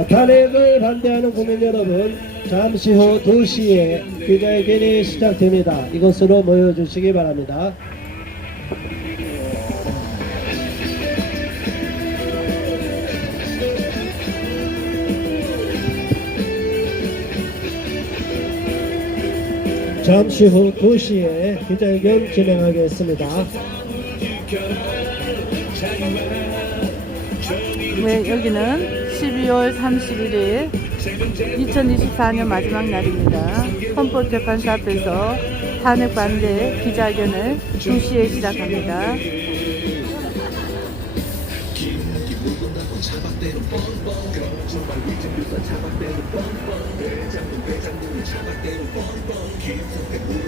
탄핵을 반대하는 국민 여러분, 잠시 후 2시에 기자회견이 시작됩니다. 이곳으로 모여주시기 바랍니다. 잠시 후 2시에 기자회견 진행하겠습니다. 네, 여기는 12월 31일 2024년 마지막 날입니다. 헌법재판소 앞에서 탄핵 반대 기자회견을 2시에 시작합니다.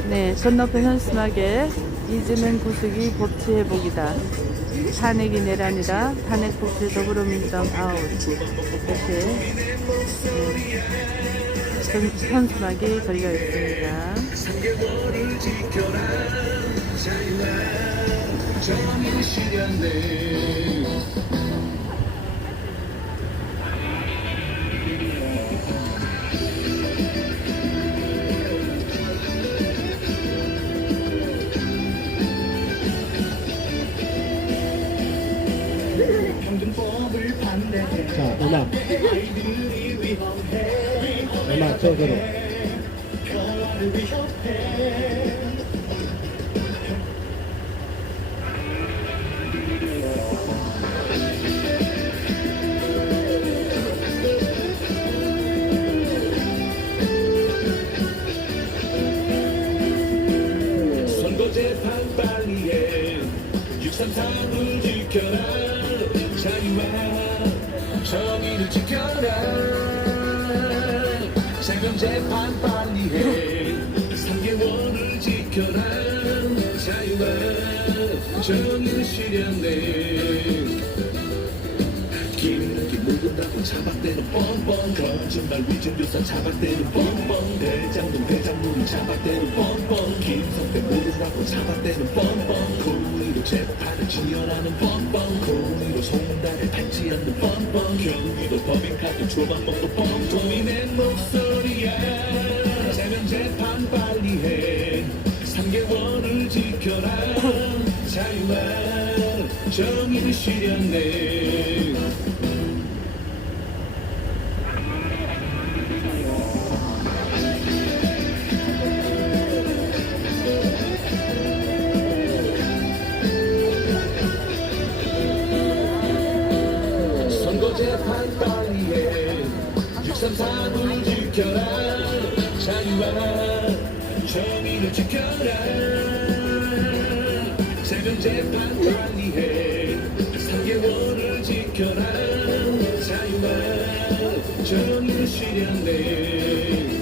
네, 건너편 현수막에 이재명 구속이 법치 회복이다. 탄핵이 내란이다. 탄핵 복지 더불어민주당 아웃. 이렇게 현수막이 걸려 있습니다. 자, 음악 쪽으로. 선거재판 빨리 해 633을 지켜라 자유와 정의를 지켜라 사형재판 빨리 해 3개월을 지켜라 자유와 정의를 실현해 김이렇게 묵은다고 차박대는 뻔뻔 거짓말 위증교사 차박대는 뻔뻔 대장동이 차박대는 뻔뻔 김성태 모른다고 차박대는 뻔뻔 고의로 재판을 지연하는 뻔뻔 고의로 송달을 받지 않는 뻔뻔 경기도 법인카드 초반먹고 뻔뻔이 내 목소리야 사면 재판 빨리 해 3개월을 지켜라 자유와 정의를 실현해 선거재판 빨리 해 633을 지켜라 자유와 정의를 지켜라 사면재판 빨리 해 3개월을 지켜라 자유와 정의를 실현해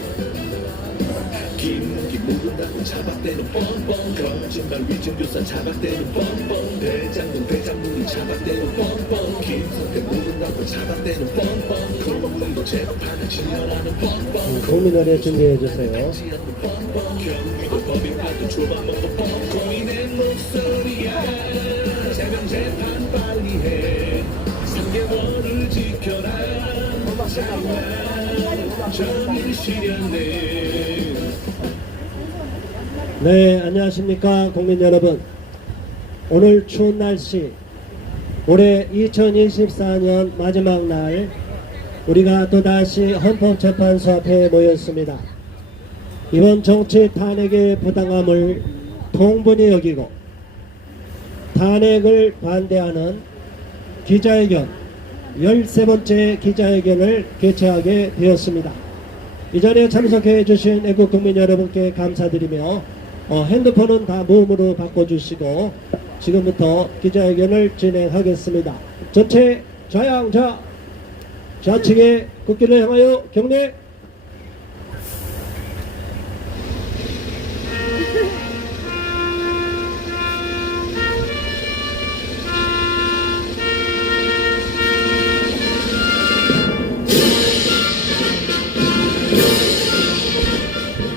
김묵이 모른다고 차박대는 뻔뻔 거짓말 위증교사 차박대는 뻔뻔 대장동이 차박대는 뻔뻔 김성태 모른다고 차박대는 뻔뻔 고의로 재판을 지연하는 뻔뻔 국민 노래 준비해 주세요. 경기도 법인카드 초반먹고 뻔뻔이 내 목소리야 사면재판 빨리 해 3개월을 지켜라 자유와 정의를 실현해 네, 안녕하십니까 국민 여러분. 오늘 추운 날씨, 올해 2024년 마지막 날 우리가 또다시 헌법재판소 앞에 모였습니다. 이번 정치 탄핵의 부당함을 통분히 여기고 탄핵을 반대하는 기자회견 13번째 기자회견을 개최하게 되었습니다. 이 자리에 참석해 주신 애국 국민 여러분께 감사드리며 핸드폰은 다 무음으로 바꿔주시고 지금부터 기자회견을 진행하겠습니다. 전체 좌양좌 좌측의 국기를 향하여 경례.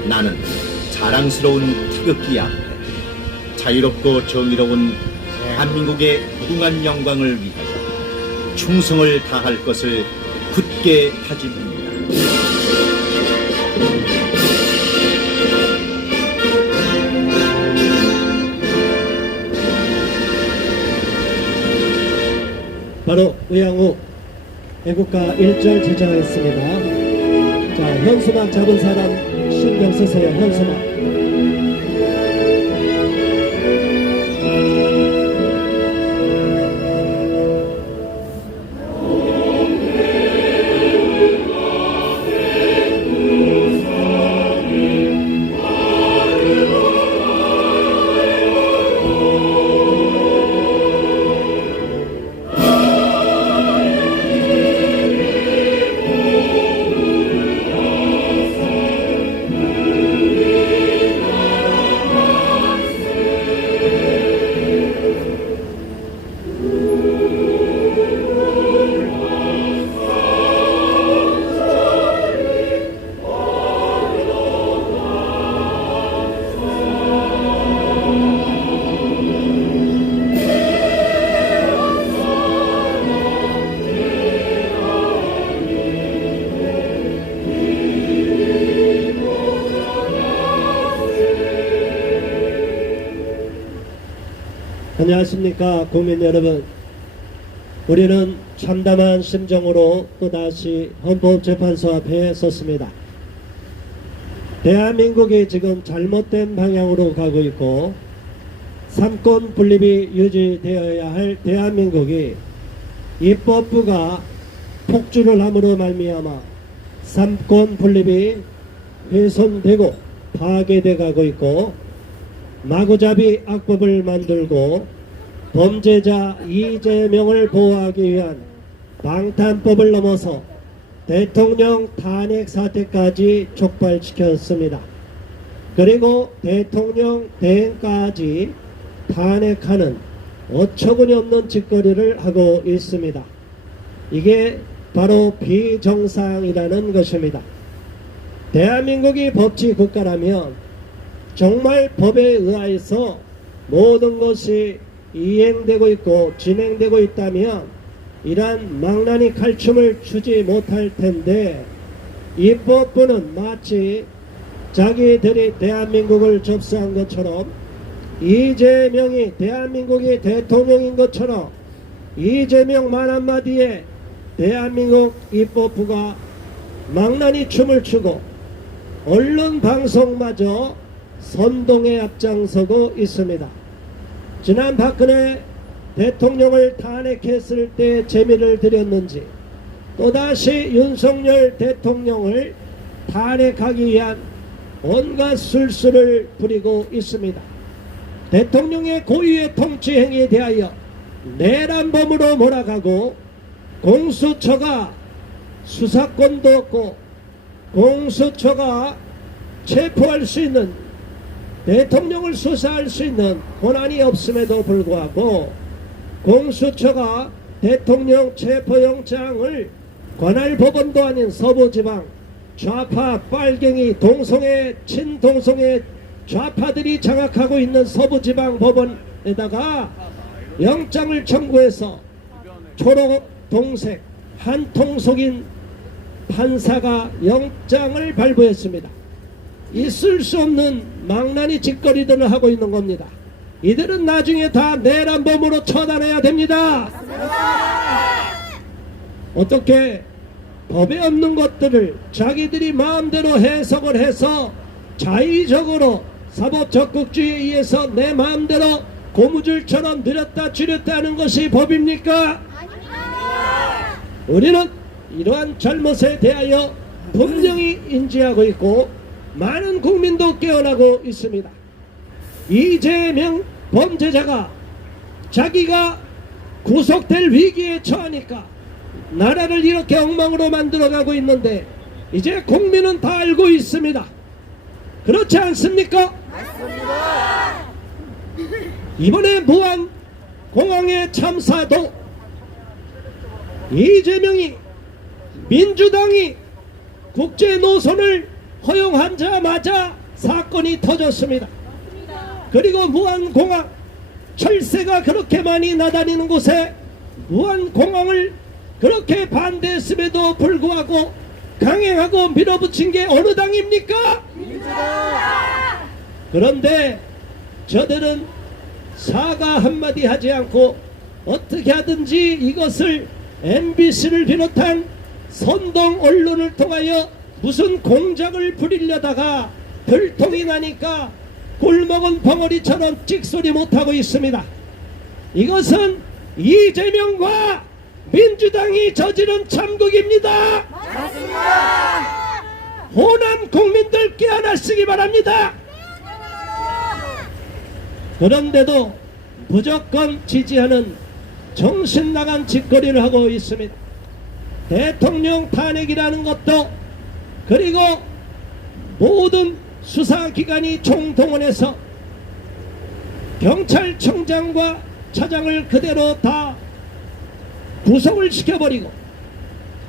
나는 자랑스러운 태극기 앞에 자유롭고 정의로운 대한민국의 무궁한 영광을 위하여 충성을 다할 것을 굳게 다짐합니다. 바로 의향후 애국가 1절 지정하겠습니다. 자, 현수막 잡은 사람 신경 쓰세요. 현수막. 안녕하십니까 국민 여러분. 우리는 참담한 심정으로 또다시 헌법재판소 앞에 섰습니다. 대한민국이 지금 잘못된 방향으로 가고 있고 삼권 분립이 유지되어야 할 대한민국이 입법부가 폭주를 함으로 말미암아 삼권 분립이 훼손되고 파괴돼 가고 있고 마구잡이 악법을 만들고 범죄자 이재명을 보호하기 위한 방탄법을 넘어서 대통령 탄핵 사태까지 촉발시켰습니다. 그리고 대통령 대행까지 탄핵하는 어처구니 없는 짓거리를 하고 있습니다. 이게 바로 비정상이라는 것입니다. 대한민국이 법치 국가라면 정말 법에 의하여서 모든 것이 이행되고 있고 진행되고 있다면 이러한 망나니 칼춤을 추지 못할 텐데 입법부는 마치 자기들이 대한민국을 접수한 것처럼 이재명이 대한민국의 대통령인 것처럼 이재명 말 한마디에 대한민국 입법부가 망나니 춤을 추고 언론 방송마저 선동에 앞장서고 있습니다. 지난 박근혜 대통령을 탄핵했을 때 재미를 드렸는지 또다시 윤석열 대통령을 탄핵하기 위한 온갖 술수를 부리고 있습니다. 대통령의 고유의 통치 행위에 대하여 내란범으로 몰아가고 공수처가 수사권도 없고 공수처가 체포할 수 있는 대통령을 수사할 수 있는 권한이 없음에도 불구하고 공수처가 대통령 체포영장을 관할 법원도 아닌 서부지방 좌파 빨갱이 동성애 친동성애 좌파들이 장악하고 있는 서부지방 법원에다가 영장을 청구해서 초록 동색 한통속인 판사가 영장을 발부했습니다. 있을 수 없는 망나니 짓거리들을 하고 있는 겁니다. 이들은 나중에 다 내란범으로 처단해야 됩니다. 어떻게 법에 없는 것들을 자기들이 마음대로 해석을 해서 자의적으로 사법적극주의에 의해서 내 마음대로 고무줄처럼 늘었다 줄였다 하는 것이 법입니까? 우리는 이러한 잘못에 대하여 분명히 인지하고 있고 많은 국민도 깨어나고 있습니다. 이재명 범죄자가 자기가 구속될 위기에 처하니까 나라를 이렇게 엉망으로 만들어가고 있는데 이제 국민은 다 알고 있습니다. 그렇지 않습니까? 맞습니다. 이번에 무한 공항의 참사도 이재명이 민주당이 국제 노선을 허용하자마자 사건이 터졌습니다. 그리고 무한공항 철새가 그렇게 많이 나다니는 곳에 무한공항을 그렇게 반대했음에도 불구하고 강행하고 밀어붙인 게 어느 당입니까? 그런데 저들은 사과 한마디 하지 않고 어떻게 하든지 이것을 MBC를 비롯한 선동 언론을 통하여 무슨 공작을 부리려다가 들통이 나니까 꿀먹은 벙어리처럼 찍소리 못하고 있습니다. 이것은 이재명과 민주당이 저지른 참극입니다. 맞습니다. 호남 국민들 깨어나시기 바랍니다. 그런데도 무조건 지지하는 정신나간 짓거리를 하고 있습니다. 대통령 탄핵이라는 것도, 그리고 모든 수사기관이 총동원해서 경찰청장과 차장을 그대로 다 구속을 시켜버리고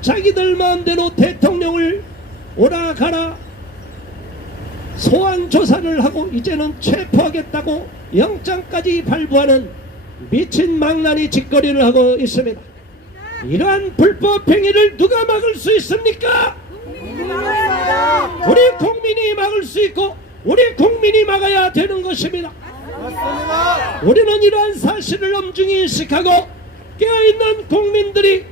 자기들 마음대로 대통령을 오라가라 소환조사를 하고 이제는 체포하겠다고 영장까지 발부하는 미친 망나니 짓거리를 하고 있습니다. 이러한 불법 행위를 누가 막을 수 있습니까? 우리 국민이 막을 수 있고 우리 국민이 막아야 되는 것입니다. 우리는 이러한 사실을 엄중히 인식하고 깨어있는 국민들이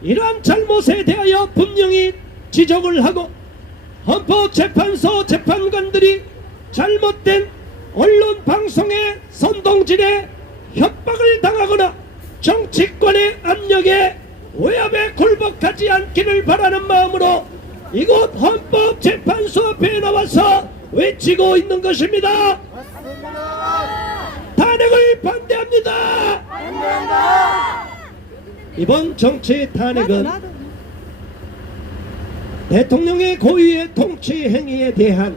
이러한 잘못에 대하여 분명히 지적을 하고 헌법재판소 재판관들이 잘못된 언론 방송의 선동질에 협박을 당하거나 정치권의 압력에 오яб에 굴복하지 않기를 바라는 마음으로 이곳 헌법재판소 앞에 나와서 외치고 있는 것입니다. 탄핵을 반대합니다. 이번 정치 탄핵은 대통령의 고유의 통치 행위에 대한,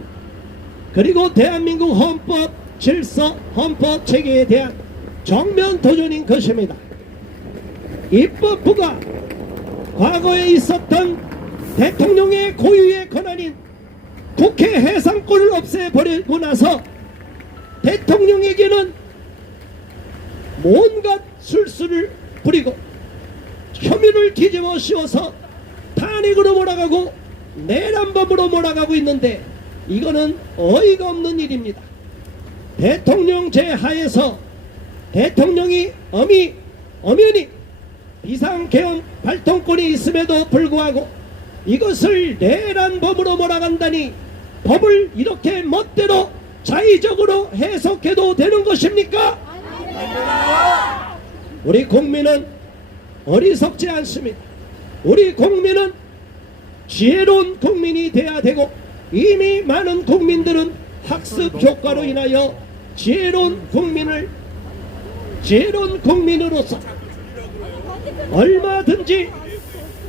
그리고 대한민국 헌법 질서, 헌법 체계에 대한 정면 도전인 것입니다. 입법부가 과거에 있었던 대통령의 고유의 권한인 국회 해상권을 없애버리고 나서 대통령에게는 온갖 술수를 부리고 혐의를 뒤집어 씌워서 탄핵으로 몰아가고 내란범으로 몰아가고 있는데, 이거는 어이가 없는 일입니다. 대통령제 하에서 대통령이 엄연히 비상계엄 발동권이 있음에도 불구하고 이것을 내란범으로 몰아간다니, 법을 이렇게 멋대로 자의적으로 해석해도 되는 것입니까? 우리 국민은 어리석지 않습니다. 우리 국민은 지혜로운 국민이 돼야 되고, 이미 많은 국민들은 학습 효과로 인하여 지혜로운 국민으로서 얼마든지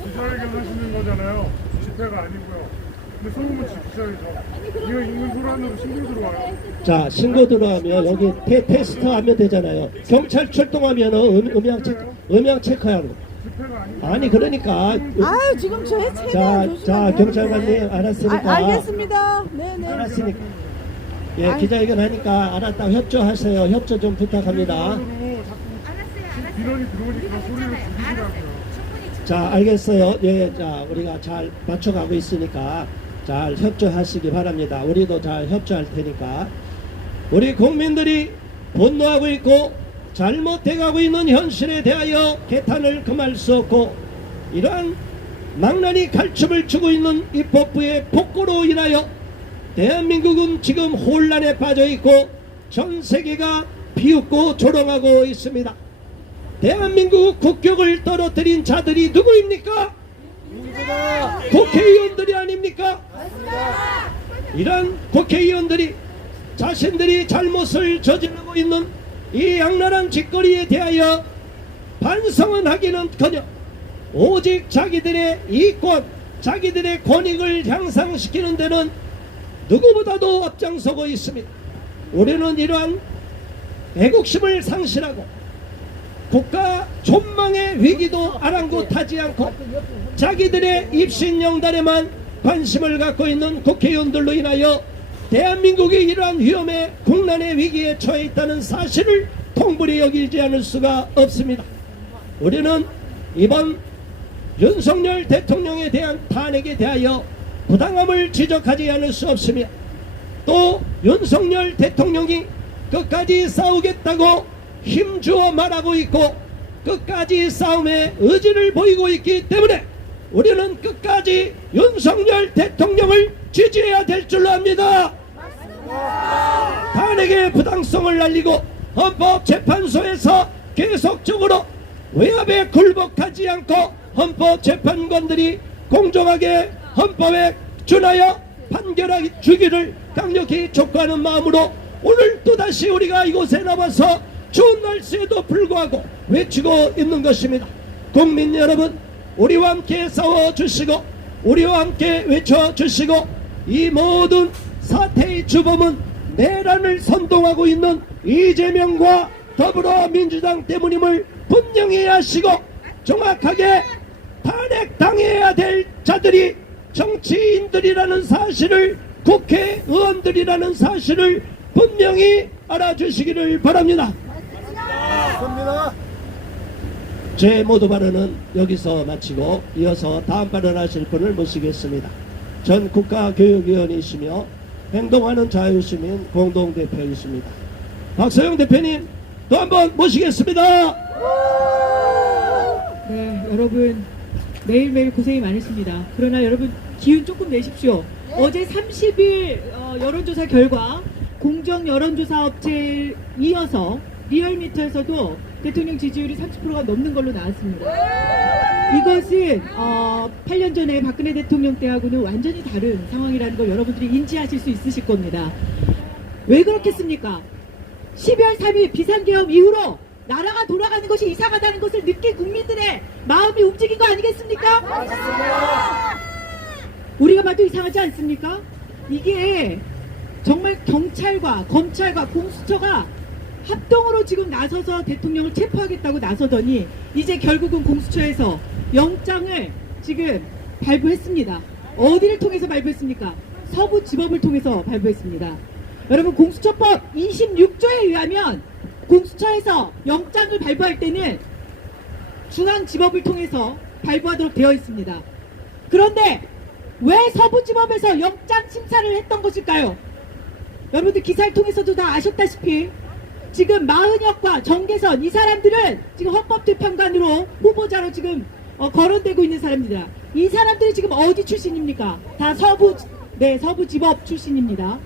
기자회견 하시는 거잖아요. 집회가 아니고요. 근데 소금은 지키셔야죠. 이거 있는 소란으로 신고 들어와요. 자, 신고 들어가면 여기 테스트 하면 되잖아요. 경찰 출동하면 음향 체크하는 거. 집회가 아니고. 아니 그러니까 아유, 지금 저의 자, 최대한 조심하세요. 경찰관님 알았으니까 알겠습니다. 네네. 알았으니까 예, 기자회견 하니까 알았다고 협조하세요. 협조 좀 부탁합니다. 민원이 들어오니까 소리를 줄이시라고요. 자, 알겠어요. 예, 자, 우리가 잘 맞춰가고 있으니까 잘 협조하시기 바랍니다. 우리도 잘 협조할 테니까. 우리 국민들이 분노하고 있고 잘못돼가고 있는 현실에 대하여 개탄을 금할 수 없고, 이러한 망나니 갈춤을 주고 있는 입법부의 폭거로 인하여 대한민국은 지금 혼란에 빠져있고 전 세계가 비웃고 조롱하고 있습니다. 대한민국 국격을 떨어뜨린 자들이 누구입니까? 국회의원들이 아닙니까? 이런 국회의원들이 자신들이 잘못을 저지르고 있는 이 악랄한 짓거리에 대하여 반성은 하기는커녕 오직 자기들의 이권, 자기들의 권익을 향상시키는 데는 누구보다도 앞장서고 있습니다. 우리는 이러한 애국심을 상실하고 국가 존망의 위기도 아랑곳하지 않고 자기들의 입신영단에만 관심을 갖고 있는 국회의원들로 인하여 대한민국이 이러한 위험의 국난의 위기에 처해 있다는 사실을 통불히 여기지 않을 수가 없습니다. 우리는 이번 윤석열 대통령에 대한 탄핵에 대하여 부당함을 지적하지 않을 수 없으며 또 윤석열 대통령이 끝까지 싸우겠다고 힘주어 말하고 있고 끝까지 싸움의 의지를 보이고 있기 때문에 우리는 끝까지 윤석열 대통령을 지지해야 될 줄로 압니다. 탄핵의 부당성을 알리고 헌법재판소에서 계속적으로 외압에 굴복하지 않고 헌법재판관들이 공정하게 헌법에 준하여 판결하기 주기를 강력히 촉구하는 마음으로 오늘 또다시 우리가 이곳에 나와서 추운 날씨에도 불구하고 외치고 있는 것입니다. 국민 여러분, 우리와 함께 싸워주시고 우리와 함께 외쳐주시고 이 모든 사태의 주범은 내란을 선동하고 있는 이재명과 더불어민주당 때문임을 분명히 하시고 정확하게 탄핵당해야 될 자들이 정치인들이라는 사실을 국회의원들이라는 사실을 분명히 알아주시기를 바랍니다. 제 모두 발언은 여기서 마치고 이어서 다음 발언하실 분을 모시겠습니다. 전 국가교육위원이시며 행동하는 자유시민 공동대표이십니다. 박서영 대표님 또 한번 모시겠습니다. 네, 여러분 매일매일 고생이 많으십니다. 그러나 여러분 기운 조금 내십시오. 어제 30일 여론조사 결과 공정 여론조사 업체에 이어서 리얼미터에서도 대통령 지지율이 30%가 넘는 걸로 나왔습니다. 이것은 8년 전에 박근혜 대통령 때하고는 완전히 다른 상황이라는 걸 여러분들이 인지하실 수 있으실 겁니다. 왜 그렇겠습니까? 12월 3일 비상계엄 이후로 나라가 돌아가는 것이 이상하다는 것을 느낀 국민들의 마음이 움직인 거 아니겠습니까? 우리가 봐도 이상하지 않습니까? 이게 정말 경찰과 검찰과 공수처가 합동으로 지금 나서서 대통령을 체포하겠다고 나서더니 이제 결국은 공수처에서 영장을 지금 발부했습니다. 어디를 통해서 발부했습니까? 서부지법을 통해서 발부했습니다. 여러분 공수처법 26조에 의하면 공수처에서 영장을 발부할 때는 중앙지법을 통해서 발부하도록 되어 있습니다. 그런데 왜 서부지법에서 영장 심사를 했던 것일까요? 여러분들 기사를 통해서도 다 아셨다시피 지금 마은혁과 정계선 이 사람들은 지금 헌법재판관으로 후보자로 지금 거론되고 있는 사람들이다. 이 사람들이 지금 어디 출신입니까? 다 서부지법 출신입니다.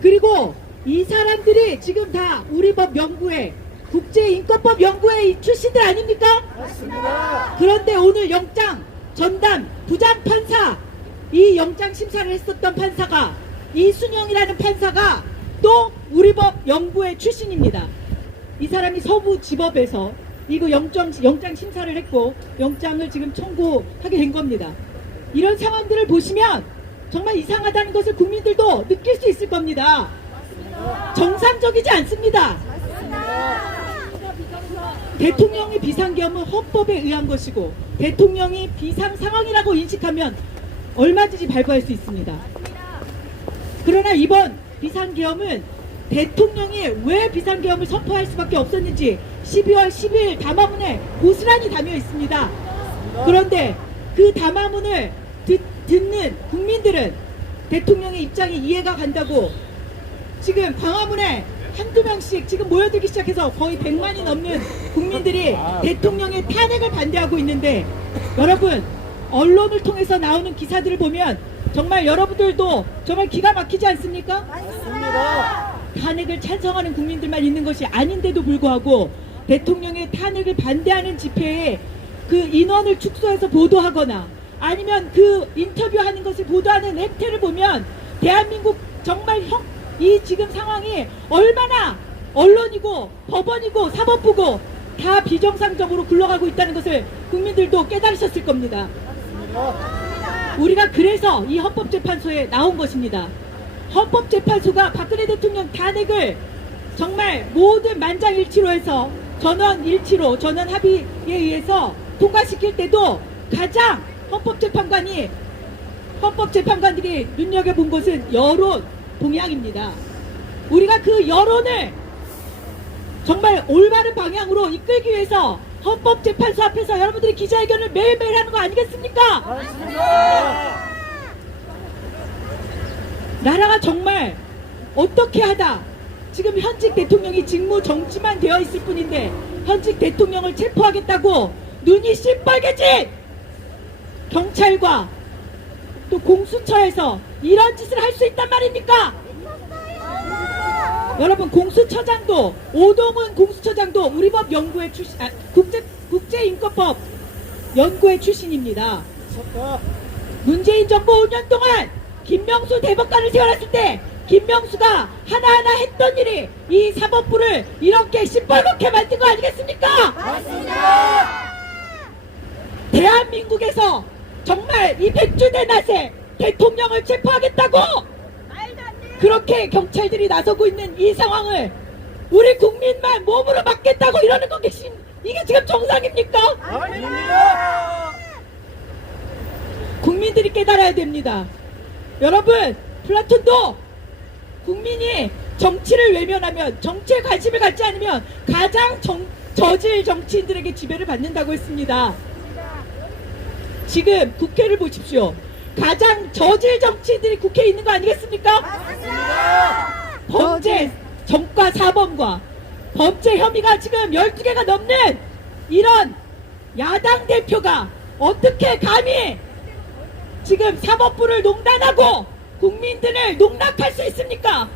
그리고 이 사람들이 지금 다 우리 법 연구회 국제인권법 연구회 출신들 아닙니까? 맞습니다. 그런데 오늘 영장 전담 부장판사 이 영장 심사를 했었던 판사가 이순영이라는 판사가 또 우리 법 연구회 출신입니다. 이 사람이 서부지법에서 이거 영장 심사를 했고 영장을 지금 청구하게 된 겁니다. 이런 상황들을 보시면 정말 이상하다는 것을 국민들도 느낄 수 있을 겁니다. 정상적이지 않습니다. 대통령의 비상계엄은 헌법에 의한 것이고 대통령이 비상 상황이라고 인식하면 얼마든지 발부할 수 있습니다. 그러나 이번 비상계엄은 대통령이 왜 비상계엄을 선포할 수밖에 없었는지 12월 10일 담화문에 고스란히 담겨 있습니다. 그런데 그 담화문을 듣는 국민들은 대통령의 입장이 이해가 간다고 지금 광화문에 한두 명씩 지금 모여들기 시작해서 거의 100만이 넘는 국민들이 대통령의 탄핵을 반대하고 있는데 여러분 언론을 통해서 나오는 기사들을 보면 정말 여러분들도 정말 기가 막히지 않습니까? 맞습니다. 탄핵을 찬성하는 국민들만 있는 것이 아닌데도 불구하고 대통령의 탄핵을 반대하는 집회에 그 인원을 축소해서 보도하거나 아니면 그 인터뷰하는 것을 보도하는 행태를 보면 대한민국 정말 이 지금 상황이 얼마나 언론이고 법원이고 사법부고 다 비정상적으로 굴러가고 있다는 것을 국민들도 깨달으셨을 겁니다. 우리가 그래서 이 헌법재판소에 나온 것입니다. 헌법재판소가 박근혜 대통령 탄핵을 정말 모든 만장일치로 해서 전원 합의에 의해서 통과시킬 때도 가장 헌법재판관들이 눈여겨본 것은 여론 동향입니다. 우리가 그 여론을 정말 올바른 방향으로 이끌기 위해서 헌법재판소 앞에서 여러분들이 기자회견을 매일매일 하는 거 아니겠습니까? 나라가 정말 어떻게 하다 지금 현직 대통령이 직무 정지만 되어 있을 뿐인데 현직 대통령을 체포하겠다고 눈이 시뻘개진 경찰과 또 공수처에서 이런 짓을 할 수 있단 말입니까? 여러분, 공수처장도 오동훈 공수처장도 우리법 연구회 출신, 국제인권법 연구회 출신입니다. 문재인 정부 5년 동안 김명수 대법관을 세워놨을 때 김명수가 하나하나 했던 일이 이 사법부를 이렇게 시뻘겋게 만든 거 아니겠습니까? 맞습니다. 대한민국에서 정말 이 백주대 낫에 대통령을 체포하겠다고 그렇게 경찰들이 나서고 있는 이 상황을 우리 국민만 몸으로 막겠다고 이러는 거 계신 이게 지금 정상입니까? 아닙니다. 국민들이 깨달아야 됩니다. 여러분, 플라톤도 국민이 정치를 외면하면 정치에 관심을 갖지 않으면 가장 저질 정치인들에게 지배를 받는다고 했습니다. 지금 국회를 보십시오. 가장 저질 정치인들이 국회에 있는 거 아니겠습니까? 맞습니다. 범죄, 정과 사범과 범죄 혐의가 지금 12개가 넘는 이런 야당 대표가 어떻게 감히 지금 사법부를 농단하고 국민들을 농락할 수 있습니까?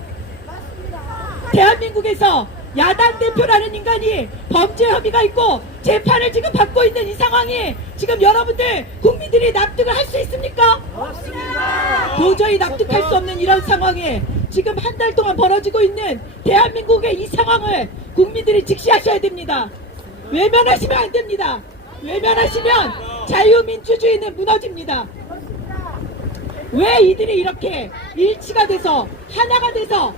대한민국에서 야당 대표라는 인간이 범죄 혐의가 있고 재판을 지금 받고 있는 이 상황이 지금 여러분들 국민들이 납득을 할 수 있습니까? 없습니다. 도저히 납득할 수 없는 이런 상황에 지금 한 달 동안 벌어지고 있는 대한민국의 이 상황을 국민들이 직시하셔야 됩니다. 외면하시면 안 됩니다. 외면하시면 자유민주주의는 무너집니다. 왜 이들이 이렇게 일치가 돼서 하나가 돼서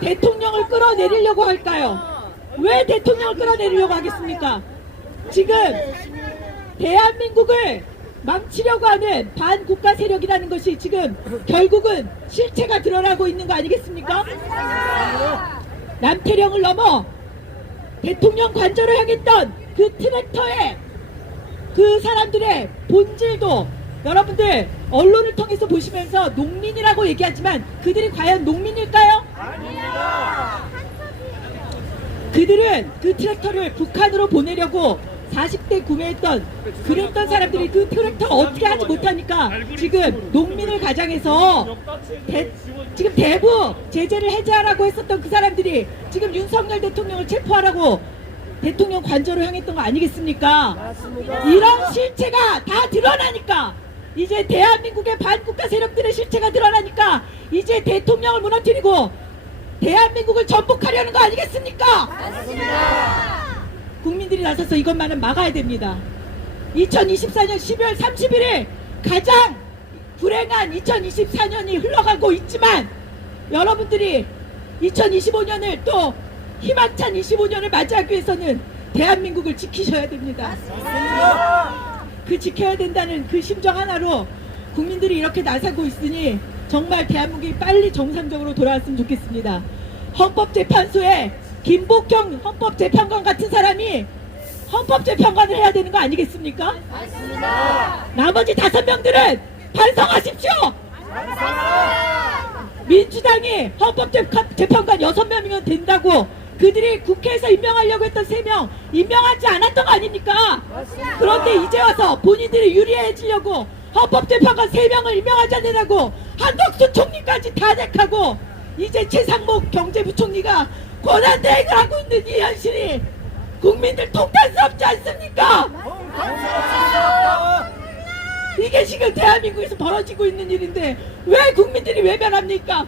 대통령을 끌어내리려고 할까요? 왜 대통령을 끌어내리려고 하겠습니까? 지금 대한민국을 망치려고 하는 반국가 세력이라는 것이 지금 결국은 실체가 드러나고 있는 거 아니겠습니까? 남태령을 넘어 대통령 관저를 향했던 그 트랙터의 그 사람들의 본질도 여러분들 언론을 통해서 보시면서 농민이라고 얘기하지만 그들이 과연 농민일까요? 아닙니다. 그들은 그 트랙터를 북한으로 보내려고 40대 구매했던 그랬던 사람들이 그 트랙터가 어떻게 하지 못하니까 지금 농민을 가장해서 지금 대부 제재를 해제하라고 했었던 그 사람들이 지금 윤석열 대통령을 체포하라고 대통령 관저로 향했던 거 아니겠습니까? 맞습니다. 이런 실체가 다 드러나니까 이제 대한민국의 반국가 세력들의 실체가 드러나니까 이제 대통령을 무너뜨리고 대한민국을 전복하려는 거 아니겠습니까? 맞습니다. 국민들이 나서서 이것만은 막아야 됩니다. 2024년 12월 31일 가장 불행한 2024년이 흘러가고 있지만 여러분들이 2025년을 또 희망찬 25년을 맞이하기 위해서는 대한민국을 지키셔야 됩니다. 맞습니다. 그 지켜야 된다는 그 심정 하나로 국민들이 이렇게 나서고 있으니 정말 대한민국이 빨리 정상적으로 돌아왔으면 좋겠습니다. 헌법재판소에 김복형 헌법재판관 같은 사람이 헌법재판관을 해야 되는 거 아니겠습니까? 맞습니다. 나머지 5명들은 반성하십시오. 민주당이 헌법재판관 6명이면 된다고 그들이 국회에서 임명하려고 했던 3명 임명하지 않았던 거 아닙니까? 맞습니다. 그런데 이제 와서 본인들이 유리해지려고 헌법재판관 3명을 임명하지 않느라고 한덕수 총리까지 탄핵하고 이제 최상목 경제부총리가 권한대행을 하고 있는 이 현실이 국민들 통탄스럽지 않습니까? 이게 지금 대한민국에서 벌어지고 있는 일인데 왜 국민들이 외면합니까?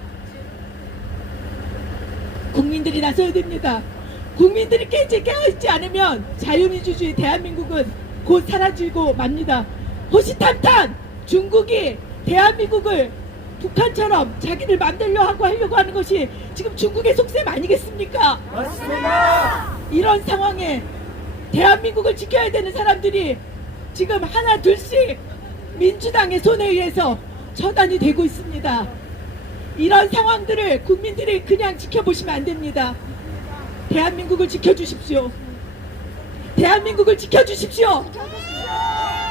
국민들이 나서야 됩니다. 국민들이 깨어있지 않으면 자유민주주의 대한민국은 곧 사라지고 맙니다. 호시탐탐 중국이 대한민국을 북한처럼 자기들 맘대로 하려고 하는 것이 지금 중국의 속셈 아니겠습니까? 맞습니다. 이런 상황에 대한민국을 지켜야 되는 사람들이 지금 하나 둘씩 민주당의 손에 의해서 처단이 되고 있습니다. 이런 상황들을 국민들이 그냥 지켜보시면 안 됩니다. 대한민국을 지켜주십시오. 대한민국을 지켜주십시오.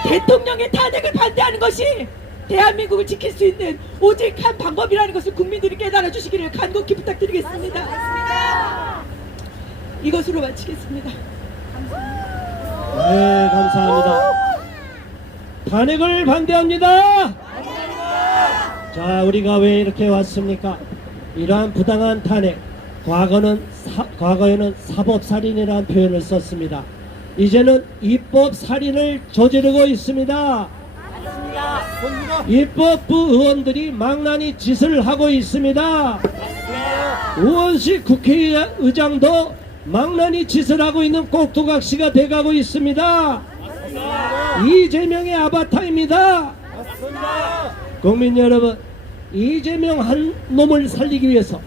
대통령의 탄핵을 반대하는 것이 대한민국을 지킬 수 있는 오직 한 방법이라는 것을 국민들이 깨달아 주시기를 간곡히 부탁드리겠습니다. 이것으로 마치겠습니다. 네, 감사합니다. 탄핵을 반대합니다. 자, 우리가 왜 이렇게 왔습니까? 이러한 부당한 탄핵, 과거에는 사법살인이라는 표현을 썼습니다. 이제는 입법살인을 저지르고 있습니다. 입법부 의원들이 망나니 짓을 하고 있습니다. 우원식 국회의장도 망나니 짓을 하고 있는 꼭두각시가 돼가고 있습니다. 이재명의 아바타입니다. 국민 여러분, 이재명 한 놈을 살리기 위해서,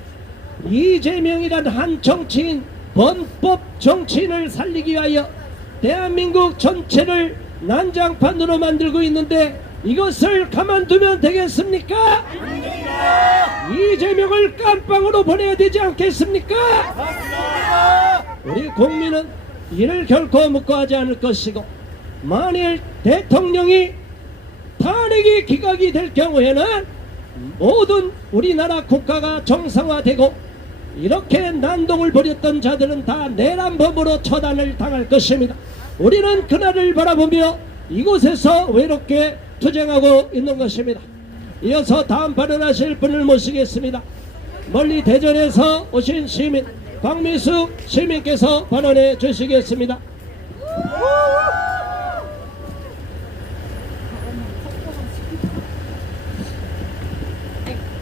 이재명이란 한 정치인, 범법 정치인을 살리기 위하여 대한민국 전체를 난장판으로 만들고 있는데 이것을 가만두면 되겠습니까? 이재명을 깜빵으로 보내야 되지 않겠습니까? 우리 국민은 이를 결코 묵고하지 않을 것이고, 만일 대통령이 탄핵이 기각이 될 경우에는 모든 우리나라 국가가 정상화되고 이렇게 난동을 벌였던 자들은 다 내란범으로 처단을 당할 것입니다. 우리는 그날을 바라보며 이곳에서 외롭게 투쟁하고 있는 것입니다. 이어서 다음 발언하실 분을 모시겠습니다. 멀리 대전에서 오신 시민 박미숙 시민께서 발언해 주시겠습니다.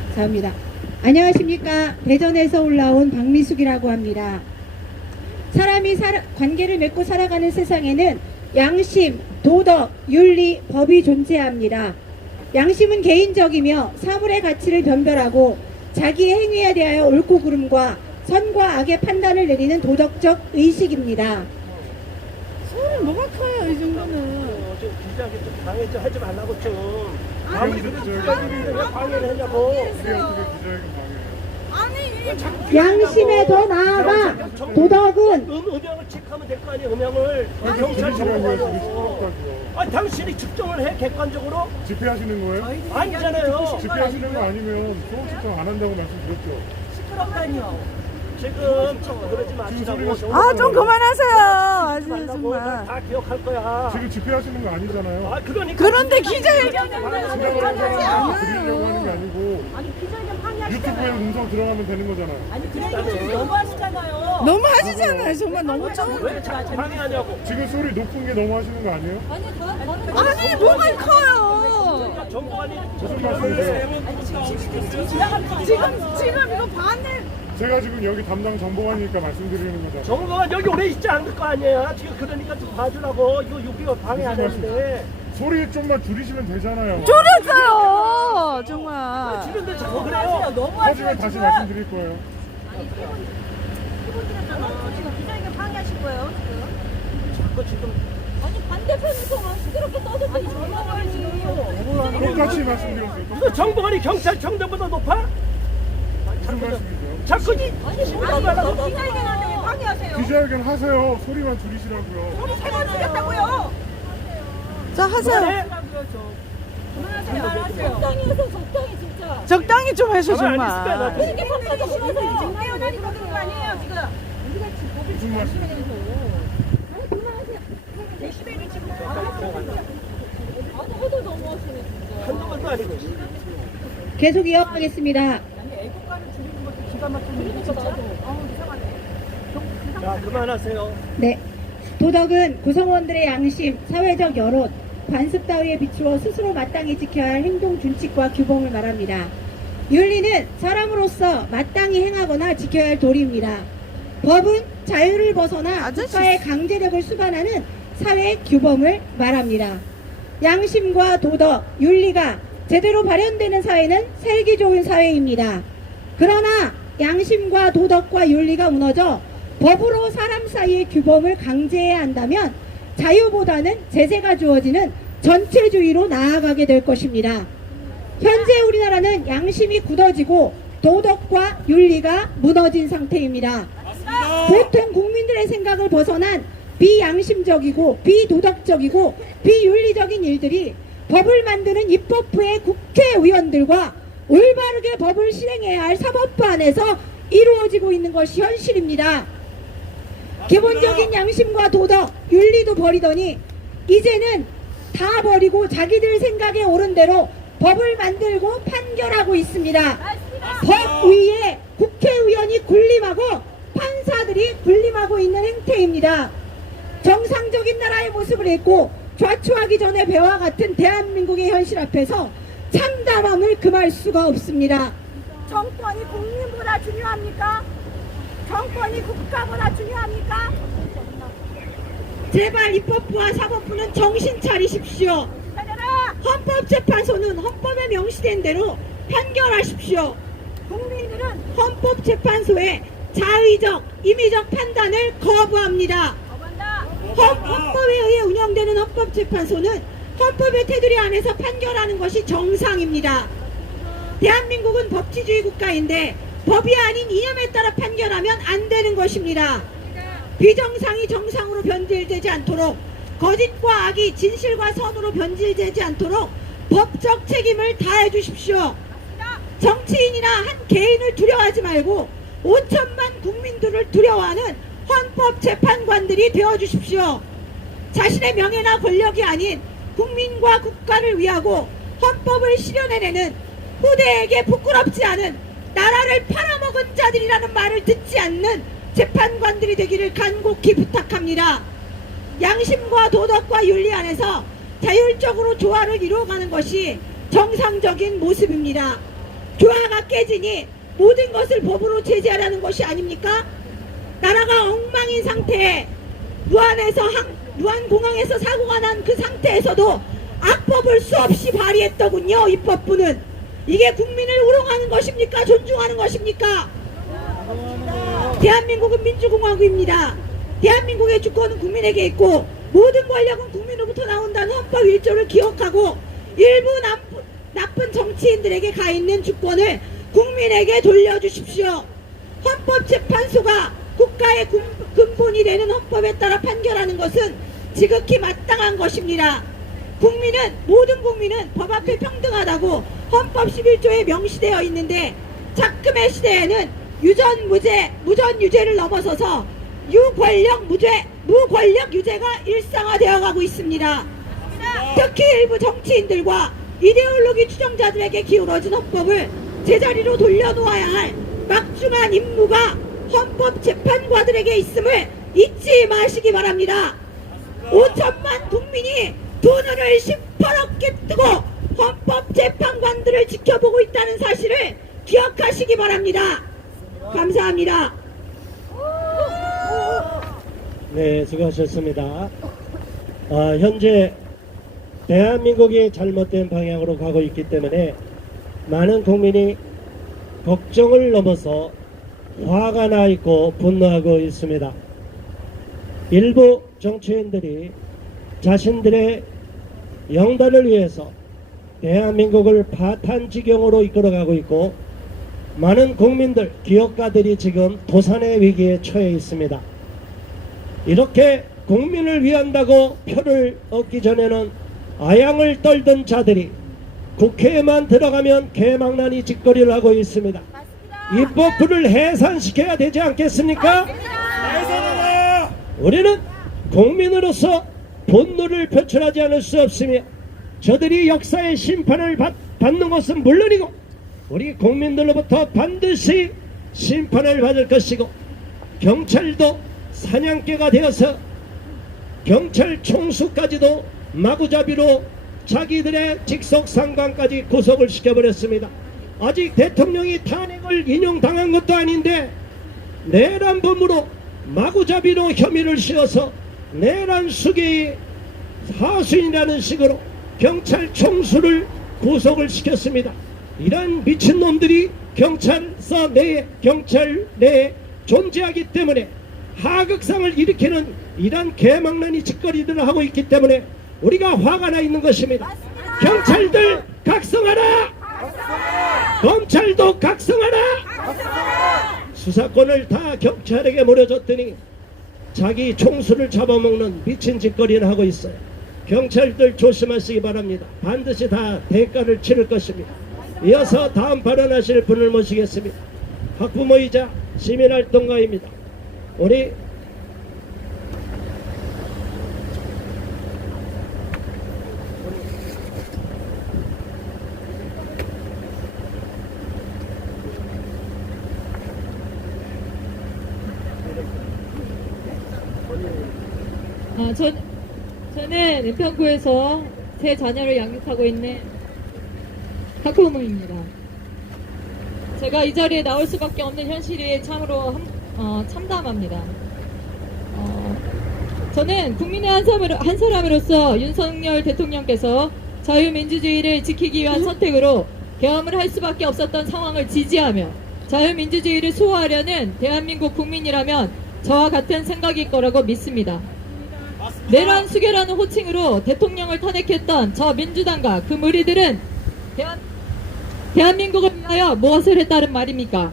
감사합니다. 안녕하십니까. 대전에서 올라온 박미숙이라고 합니다. 사람이 관계를 맺고 살아가는 세상에는 양심, 도덕, 윤리, 법이 존재합니다. 양심은 개인적이며 사물의 가치를 변별하고 자기의 행위에 대하여 옳고 그름과 선과 악의 판단을 내리는 도덕적 의식입니다. 손이 뭐가 커요 이 정도는. 기자한테 좀 방해 좀 하지 말라고 좀. 아니, 왜 방해를 하냐고. 우리 어떻게 기자회견 방해해요? 양심에 더 나아가 도덕은 음향을 체크하면 될 거 아니에요. 음향을 경찰 지금 정보가지고. 아, 당신이 측정을 해 객관적으로. 집회하시는 거예요? 아니잖아요. 집회하시는 거 아니면 소음 측정 안 한다고 말씀드렸죠? 지금 자꾸 그러지 마시라고. 아 좀 그만하세요. 아주 말라고. 정말. 다 기억할 거야. 지금 집회하시는 거 아니잖아요. 아, 그러니까. 그런데 기자회견 드리려고 하는 게 아니고 유튜브에 음성 들어가면 되는 거잖아요. 너무 하시잖아요. 정말 너무 좀. 왜 자꾸 방해하냐고. 지금 소리 높은 게 너무 하시는 거 아니에요? 아니 뭐가 커요. 정보관이 무슨 말씀이세요? 지금 이거 반일. 제가 지금 여기 담당 정보관이니까 말씀드리는 거죠. 정보관 여기 오래 있지 않을 거 아니야. 지금 그러니까 좀 봐주라고. 이거 여기가 방해 안 하는데. 소리 좀만 줄이시면 되잖아요. 줄였어요. 정말. 지금도 자꾸 그래요. 하지만 다시 말씀드릴 거예요. 지금 기자회견 방해하실 거예요, 지금. 자꾸 지금. 아니, 반대편에서 막 시끄럽게 떠들더니 전화를 지금. 똑같이 말씀드렸어요. 이거 정보관이 경찰청장보다 높아? 무슨 말씀이세요? 자꾸 아니, 기자회견 하는데 왜 방해하세요? 기자회견 하세요. 소리만 줄이시라고요. 우리 세번 주겠다고요. 자 하세요. 그만하세요. 적당히 해서 적당히 진짜. 적당히 좀 하셔 가만히 정말. 있을까요? 이렇게 법까지 심어서 지금 빼어나니까 그런 거 아니에요, 지금. 우리가 지금 법을 무슨 말씀이세요? 아니, 그만하세요. 데시벨이 지금 아주 허들 너무하시네, 진짜. 한두 번도 아니고. 계속 이어가겠습니다. 자, 그만하세요. 네. 도덕은 구성원들의 양심, 사회적 여론, 관습 따위에 비추어 스스로 마땅히 지켜야 할 행동 준칙과 규범을 말합니다. 윤리는 사람으로서 마땅히 행하거나 지켜야 할 도리입니다. 법은 자유를 벗어나 아저씨. 국가의 강제력을 수반하는 사회 규범을 말합니다. 양심과 도덕, 윤리가 제대로 발현되는 사회는 살기 좋은 사회입니다. 그러나 양심과 도덕과 윤리가 무너져 법으로 사람 사이의 규범을 강제해야 한다면 자유보다는 제재가 주어지는 전체주의로 나아가게 될 것입니다. 현재 우리나라는 양심이 굳어지고 도덕과 윤리가 무너진 상태입니다. 보통 국민들의 생각을 벗어난 비양심적이고 비도덕적이고 비윤리적인 일들이 법을 만드는 입법부의 국회의원들과 올바르게 법을 실행해야 할 사법부 안에서 이루어지고 있는 것이 현실입니다. 기본적인 양심과 도덕, 윤리도 버리더니 이제는 다 버리고 자기들 생각에 옳은 대로 법을 만들고 판결하고 있습니다. 법 위에 국회의원이 군림하고 판사들이 군림하고 있는 행태입니다. 정상적인 나라의 모습을 잊고 좌초하기 전에 배와 같은 대한민국의 현실 앞에서 참담함을 금할 수가 없습니다. 정권이 국민보다 중요합니까? 정권이 국가보다 중요합니까? 제발 입법부와 사법부는 정신 차리십시오. 헌법재판소는 헌법에 명시된 대로 판결하십시오. 국민들은 헌법재판소의 자의적, 임의적 판단을 거부합니다. 거부한다. 헌법에 의해 운영되는 헌법재판소는 헌법의 테두리 안에서 판결하는 것이 정상입니다. 대한민국은 법치주의 국가인데 법이 아닌 이념에 따라 판결하면 안 되는 것입니다. 비정상이 정상으로 변질되지 않도록, 거짓과 악이 진실과 선으로 변질되지 않도록 법적 책임을 다해 주십시오. 정치인이나 한 개인을 두려워하지 말고 5천만 국민들을 두려워하는 헌법재판관들이 되어 주십시오. 자신의 명예나 권력이 아닌 국민과 국가를 위하고 헌법을 실현해내는 후대에게 부끄럽지 않은 나라를 팔아먹은 자들이라는 말을 듣지 않는 재판관들이 되기를 간곡히 부탁합니다. 양심과 도덕과 윤리 안에서 자율적으로 조화를 이루어가는 것이 정상적인 모습입니다. 조화가 깨지니 모든 것을 법으로 제재하라는 것이 아닙니까? 나라가 엉망인 상태에 무안공항에서 사고가 난 그 상태에서도 악법을 수없이 발휘했더군요. 입법부는. 이게 국민을 우롱하는 것입니까? 존중하는 것입니까? 대한민국은 민주공화국입니다. 대한민국의 주권은 국민에게 있고 모든 권력은 국민으로부터 나온다는 헌법 1조를 기억하고 일부 나쁜 정치인들에게 가 있는 주권을 국민에게 돌려주십시오. 헌법재판소가 국가의 근본이 되는 헌법에 따라 판결하는 것은 지극히 마땅한 것입니다. 모든 국민은 법 앞에 평등하다고 헌법 11조에 명시되어 있는데 작금의 시대에는 무전 유죄를 넘어서서 무권력 유죄가 일상화되어 가고 있습니다. 특히 일부 정치인들과 이데올로기 추종자들에게 기울어진 헌법을 제자리로 돌려놓아야 할 막중한 임무가 헌법재판관들에게 있음을 잊지 마시기 바랍니다. 5천만 국민이 두 눈을 시퍼렇게 뜨고 헌법재판관들을 지켜보고 있다는 사실을 기억하시기 바랍니다. 감사합니다. 네, 수고하셨습니다. 현재 대한민국이 잘못된 방향으로 가고 있기 때문에 많은 국민이 걱정을 넘어서 화가 나 있고 분노하고 있습니다. 일부 정치인들이 자신들의 영달을 위해서 대한민국을 파탄지경으로 이끌어가고 있고 많은 국민들, 기업가들이 지금 도산의 위기에 처해 있습니다. 이렇게 국민을 위한다고 표를 얻기 전에는 아양을 떨던 자들이 국회에만 들어가면 개망나니 짓거리를 하고 있습니다. 입법부를 해산시켜야 되지 않겠습니까? 우리는 국민으로서 분노를 표출하지 않을 수 없으며 저들이 역사의 심판을 받는 것은 물론이고 우리 국민들로부터 반드시 심판을 받을 것이고 경찰도 사냥개가 되어서 경찰 총수까지도 마구잡이로 자기들의 직속상관까지 구속을 시켜버렸습니다. 아직 대통령이 탄핵을 인용당한 것도 아닌데 내란범으로 마구잡이로 혐의를 씌워서 내란 수계의 하수인이라는 식으로 경찰 총수를 구속을 시켰습니다. 이런 미친놈들이 경찰 내에 존재하기 때문에 하극상을 일으키는 이런 개망나니 짓거리들을 하고 있기 때문에 우리가 화가 나 있는 것입니다. 경찰들 각성하라! 검찰도 각성하라! 수사권을 다 경찰에게 물려줬더니 자기 총수를 잡아먹는 미친 짓거리를 하고 있어요. 경찰들 조심하시기 바랍니다. 반드시 다 대가를 치를 것입니다. 이어서 다음 발언하실 분을 모시겠습니다. 학부모이자 시민활동가입니다. 우리 저는 은평구에서 세 자녀를 양육하고 있는 학부모입니다. 제가 이 자리에 나올 수밖에 없는 현실이 참으로 참담합니다. 저는 국민의 한 사람으로서 윤석열 대통령께서 자유민주주의를 지키기 위한 선택으로 계엄을 할 수밖에 없었던 상황을 지지하며 자유민주주의를 수호하려는 대한민국 국민이라면 저와 같은 생각일 거라고 믿습니다. 내란 수계라는 호칭으로 대통령을 탄핵했던 저 민주당과 그 무리들은 대한민국을 위하여 무엇을 했다는 말입니까?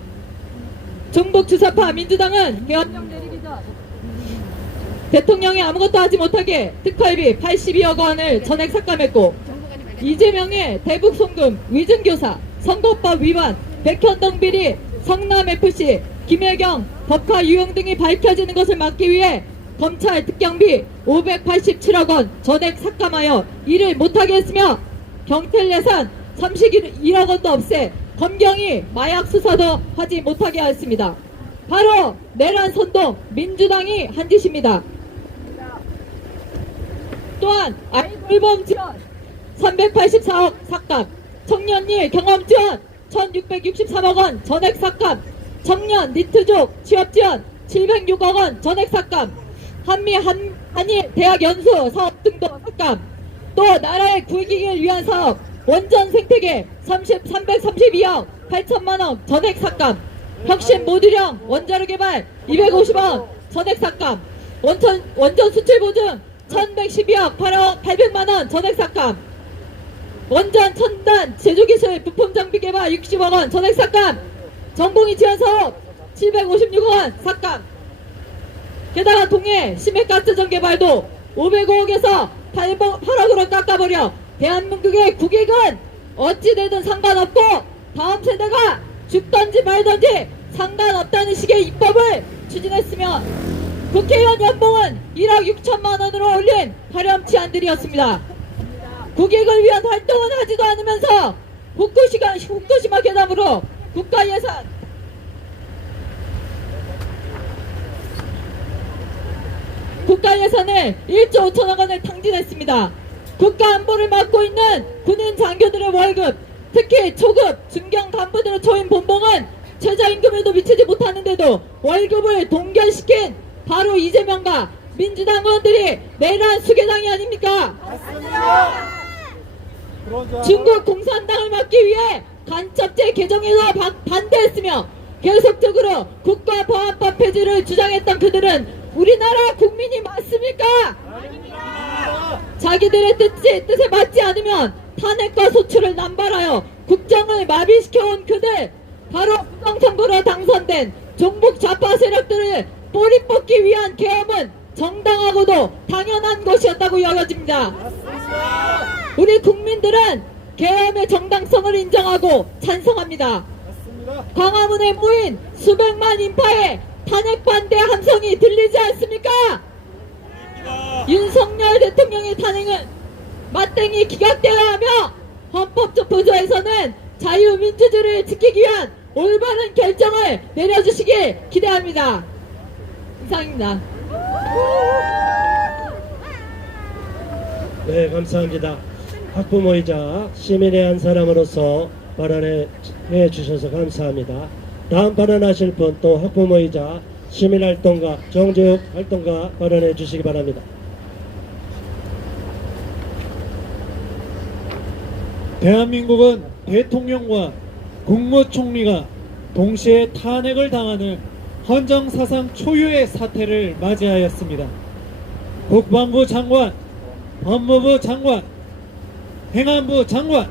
종북 주사파 민주당은 계엄령 내리기 전 대통령이 아무것도 하지 못하게 특활비 82억 원을 전액 삭감했고 이재명의 대북 송금, 위증교사, 선거법 위반, 백현동 비리, 성남FC, 김혜경, 법화 유용 등이 밝혀지는 것을 막기 위해 검찰 특경비 587억 원 전액 삭감하여 일을 못하게 했으며 경찰 예산 31억 원도 없애 검경이 마약 수사도 하지 못하게 하였습니다. 바로 내란 선동 민주당이 한 짓입니다. 또한 아이돌봄 지원 384억 삭감, 청년일 경험 지원 1663억 원 전액 삭감, 청년 니트족 취업 지원 706억 원 전액 삭감, 한일 대학 연수 사업 등도 삭감, 또 나라의 국익을 위한 사업 원전 생태계 332억 8천만 원 전액 삭감, 혁신 모듈형 원자로 개발 250원 전액 삭감, 원전 수출 보증 1112억 8억 800만 원 전액 삭감, 원전 첨단 제조기술 부품 장비 개발 60억 원 전액 삭감, 전공의 지원 사업 756억 원 삭감. 게다가 동해 심해가스전 개발도 505억에서 8억으로 깎아버려 대한민국의 국익은 어찌되든 상관없고 다음 세대가 죽던지 말던지 상관없다는 식의 입법을 추진했으며 국회의원 연봉은 1억 6천만 원으로 올린 파렴치한들이었습니다. 국익을 위한 활동은 하지도 않으면서 후쿠시마 괴담으로 국가 예산을 1조 5천억 원을 탕진했습니다. 국가 안보를 맡고 있는 군인 장교들의 월급, 특히 초급, 중경 간부들의 초임 본봉은 최저임금에도 미치지 못하는데도 월급을 동결시킨 바로 이재명과 민주당 의원들이 내란 수계당이 아닙니까? 중국 공산당을 막기 위해 간첩죄 개정에서 반대했으며 계속적으로 국가보안법 폐지를 주장했던 그들은 우리나라 국민이 맞습니까? 아닙니다. 자기들의 뜻에 맞지 않으면 탄핵과 소출을 남발하여 국정을 마비시켜온 그들, 바로 부정선거로 당선된 종북 좌파 세력들을 뿌리 뽑기 위한 계엄은 정당하고도 당연한 것이었다고 여겨집니다. 우리 국민들은 계엄의 정당성을 인정하고 찬성합니다. 광화문에 모인 수백만 인파의 탄핵 반대 함성이 들리지 않습니까? 윤석열 대통령의 탄핵은 맞땡이 기각되어야 하며 헌법조포조에서는 자유민주주의를 지키기 위한 올바른 결정을 내려주시길 기대합니다. 이상입니다. 네, 감사합니다. 학부모이자 시민의 한 사람으로서 발언해 주셔서 감사합니다. 다음 발언하실 분 또 학부모이자 시민활동가, 정제육 활동가 발언해 주시기 바랍니다. 대한민국은 대통령과 국무총리가 동시에 탄핵을 당하는 헌정사상 초유의 사태를 맞이하였습니다. 국방부 장관, 법무부 장관, 행안부 장관,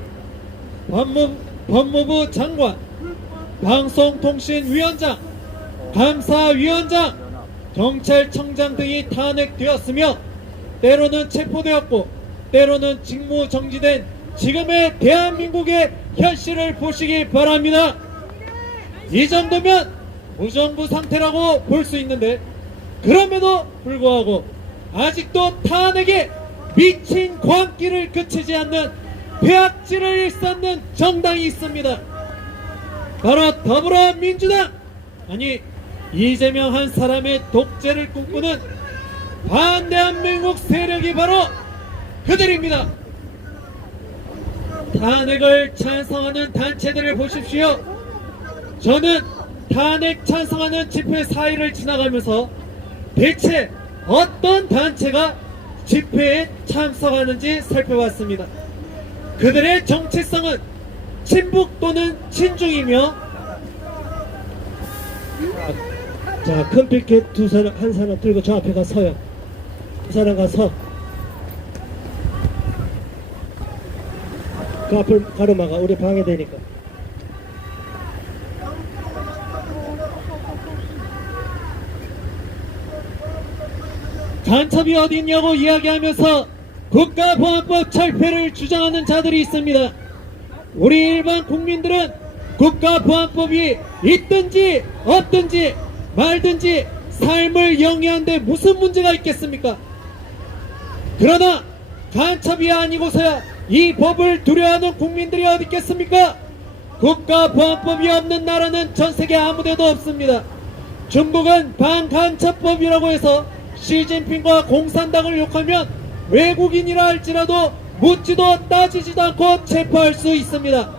법무부 장관, 방송통신위원장, 감사위원장, 경찰청장 등이 탄핵되었으며 때로는 체포되었고 때로는 직무정지된 지금의 대한민국의 현실을 보시기 바랍니다. 이 정도면 무정부 상태라고 볼 수 있는데 그럼에도 불구하고 아직도 탄핵에 미친 광기를 그치지 않는 폐악질을 쌓는 정당이 있습니다. 바로 더불어민주당, 아니 이재명 한 사람의 독재를 꿈꾸는 반대한민국 세력이 바로 그들입니다. 탄핵을 찬성하는 단체들을 보십시오. 저는 탄핵 찬성하는 집회 4일을 지나가면서 대체 어떤 단체가 집회에 참석하는지 살펴봤습니다. 그들의 정체성은 친북 또는 친중이며, 자, 큰 피켓 한 사람 들고 저 앞에 가 서요. 두 사람 가서 그 앞을 가로막아. 우리 방해되니까. 간첩이 어디 있냐고 이야기하면서 국가보안법 철폐를 주장하는 자들이 있습니다. 우리 일반 국민들은 국가보안법이 있든지 없든지 말든지 삶을 영위하는데 무슨 문제가 있겠습니까? 그러나 간첩이 아니고서야 이 법을 두려워하는 국민들이 어디 있겠습니까? 국가보안법이 없는 나라는 전세계 아무데도 없습니다. 중국은 반간첩법이라고 해서 시진핑과 공산당을 욕하면 외국인이라 할지라도 묻지도 따지지도 않고 체포할 수 있습니다.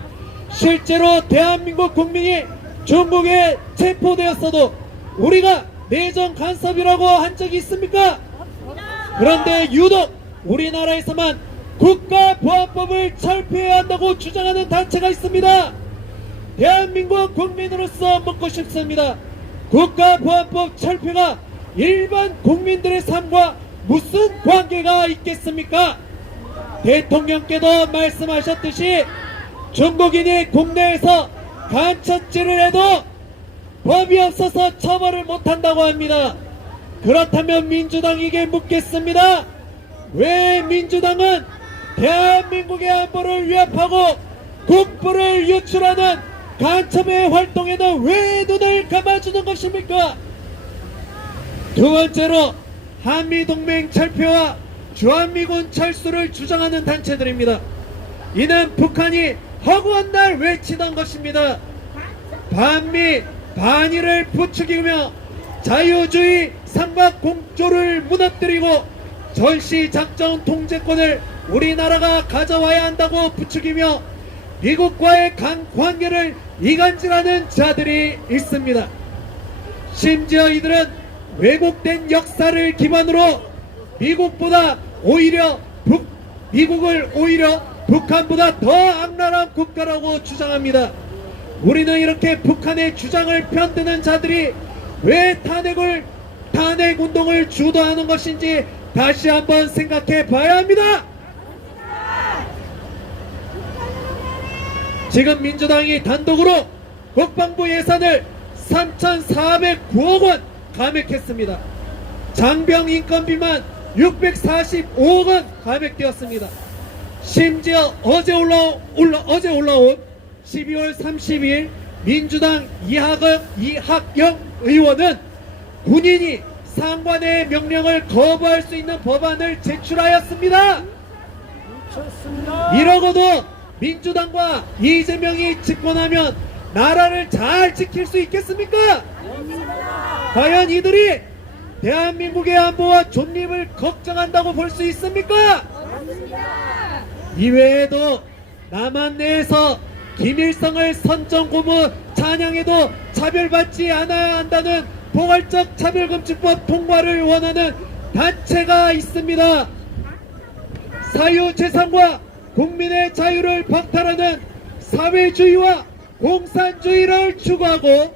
실제로 대한민국 국민이 중국에 체포되었어도 우리가 내정 간섭이라고 한 적이 있습니까? 그런데 유독 우리나라에서만 국가보안법을 철폐해야 한다고 주장하는 단체가 있습니다. 대한민국 국민으로서 묻고 싶습니다. 국가보안법 철폐가 일반 국민들의 삶과 무슨 관계가 있겠습니까? 대통령께도 말씀하셨듯이 중국인이 국내에서 간첩질을 해도 법이 없어서 처벌을 못한다고 합니다. 그렇다면 민주당에게 묻겠습니다. 왜 민주당은 대한민국의 안보를 위협하고 국부를 유출하는 간첩의 활동에는 왜 눈을 감아주는 것입니까? 두 번째로 한미동맹 철폐와 주한미군 철수를 주장하는 단체들입니다. 이는 북한이 허구한 날 외치던 것입니다. 반미 반일을 부추기며 자유주의 삼각공조를 무너뜨리고 전시작전 통제권을 우리나라가 가져와야 한다고 부추기며 미국과의 관계를 이간질하는 자들이 있습니다. 심지어 이들은 왜곡된 역사를 기반으로 미국을 오히려 북한보다 더 악랄한 국가라고 주장합니다. 우리는 이렇게 북한의 주장을 편드는 자들이 왜 탄핵 운동을 주도하는 것인지 다시 한번 생각해 봐야 합니다. 지금 민주당이 단독으로 국방부 예산을 3,409억 원 감액했습니다. 장병 인건비만 645억 원 감액되었습니다. 심지어 어제 올라온 12월 30일 민주당 이학영 의원은 군인이 상관의 명령을 거부할 수 있는 법안을 제출하였습니다. 이러고도 민주당과 이재명이 집권하면 나라를 잘 지킬 수 있겠습니까? 과연 이들이 대한민국의 안보와 존립을 걱정한다고 볼 수 있습니까? 이외에도 남한 내에서 김일성을 선정고무 찬양해도 차별받지 않아야 한다는 포괄적 차별금지법 통과를 원하는 단체가 있습니다. 사유재산과 국민의 자유를 박탈하는 사회주의와 공산주의를 추구하고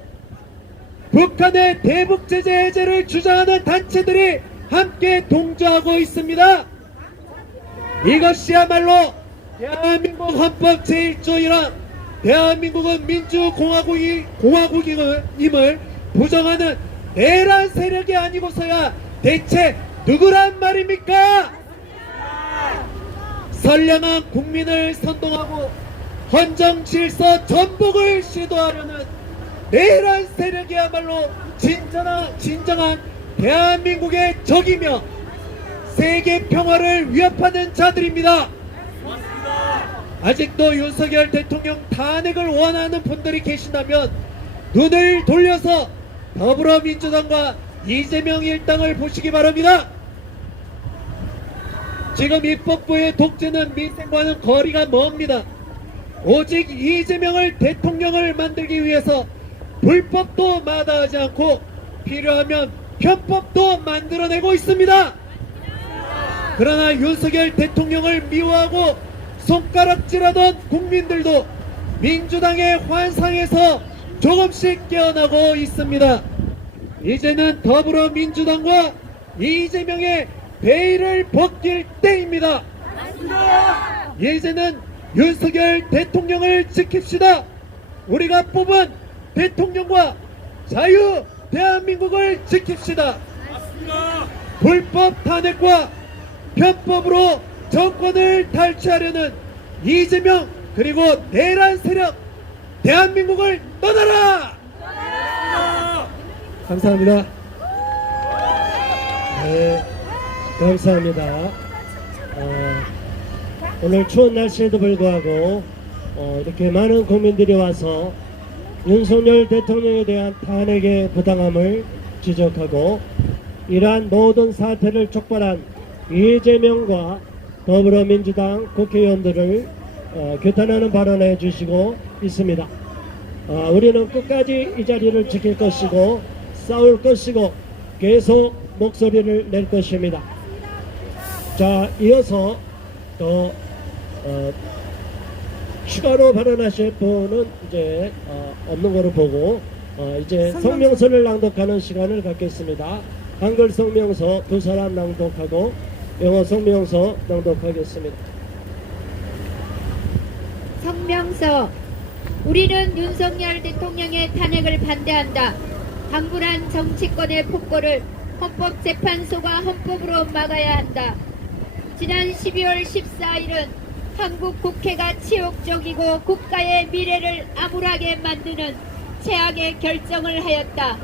북한의 대북제재 해제를 주장하는 단체들이 함께 동조하고 있습니다. 이것이야말로 대한민국 헌법 제1조이랑 대한민국은 민주공화국임을 부정하는 내란 세력이 아니고서야 대체 누구란 말입니까? 선량한 국민을 선동하고 헌정 질서 전복을 시도하려는 내란 세력이야말로 진정한 대한민국의 적이며 세계 평화를 위협하는 자들입니다. 아직도 윤석열 대통령 탄핵을 원하는 분들이 계신다면 눈을 돌려서 더불어민주당과 이재명 일당을 보시기 바랍니다. 지금 입법부의 독재는 민생과는 거리가 멉니다. 오직 이재명을 대통령을 만들기 위해서 불법도 마다하지 않고 필요하면 편법도 만들어내고 있습니다. 그러나 윤석열 대통령을 미워하고 손가락질하던 국민들도 민주당의 환상에서 조금씩 깨어나고 있습니다. 이제는 더불어민주당과 이재명의 베일을 벗길 때입니다. 이제는 윤석열 대통령을 지킵시다. 우리가 뽑은 대통령과 자유 대한민국을 지킵시다. 불법 탄핵과 편법으로 정권을 탈취하려는 이재명 그리고 내란 세력 대한민국을 떠나라! 감사합니다. 네, 감사합니다. 오늘 추운 날씨에도 불구하고 이렇게 많은 국민들이 와서 윤석열 대통령에 대한 탄핵의 부당함을 지적하고 이러한 모든 사태를 촉발한 이재명과 더불어민주당 국회의원들을 규탄하는 발언을 해주시고 있습니다. 우리는 끝까지 이 자리를 지킬 것이고 싸울 것이고 계속 목소리를 낼 것입니다. 자, 이어서 또 추가로 발언하실 분은 이제 없는 거로 보고 이제 성명서를 낭독하는 시간을 갖겠습니다. 한글 성명서 두 사람 낭독하고 영어 성명서 낭독하겠습니다. 성명서. 우리는 윤석열 대통령의 탄핵을 반대한다. 강분한 정치권의 폭거를 헌법재판소가 헌법으로 막아야 한다. 지난 12월 14일은 한국 국회가 치욕적이고 국가의 미래를 암울하게 만드는 최악의 결정을 하였다.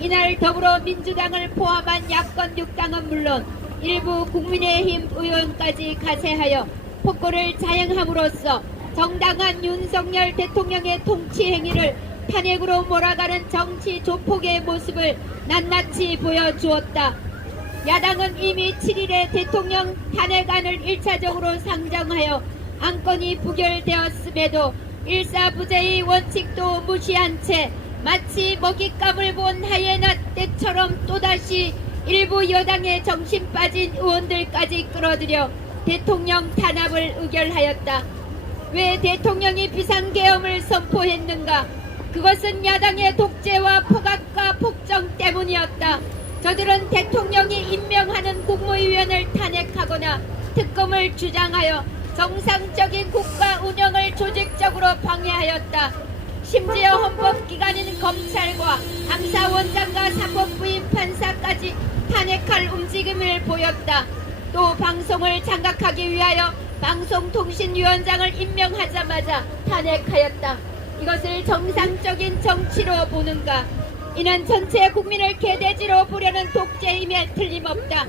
이날 더불어민주당을 포함한 야권 6당은 물론 일부 국민의힘 의원까지 가세하여 폭거를 자행함으로써 정당한 윤석열 대통령의 통치 행위를 탄핵으로 몰아가는 정치 조폭의 모습을 낱낱이 보여주었다. 야당은 이미 7일에 대통령 탄핵안을 1차적으로 상정하여 안건이 부결되었음에도 일사부재의 원칙도 무시한 채 마치 먹잇감을 본 하이에나 떼처럼 또다시 일부 여당의 정신 빠진 의원들까지 끌어들여 대통령 탄압을 의결하였다. 왜 대통령이 비상계엄을 선포했는가? 그것은 야당의 독재와 포각과 폭정 때문이었다. 저들은 대통령이 임명하는 국무위원을 탄핵하거나 특검을 주장하여 정상적인 국가 운영을 조직적으로 방해하였다. 심지어 헌법기관인 검찰과 감사원장과 사법부인 판사까지 탄핵할 움직임을 보였다. 또 방송을 장악하기 위하여 방송통신위원장을 임명하자마자 탄핵하였다. 이것을 정상적인 정치로 보는가? 이는 전체 국민을 개돼지로 보려는 독재임에 틀림없다.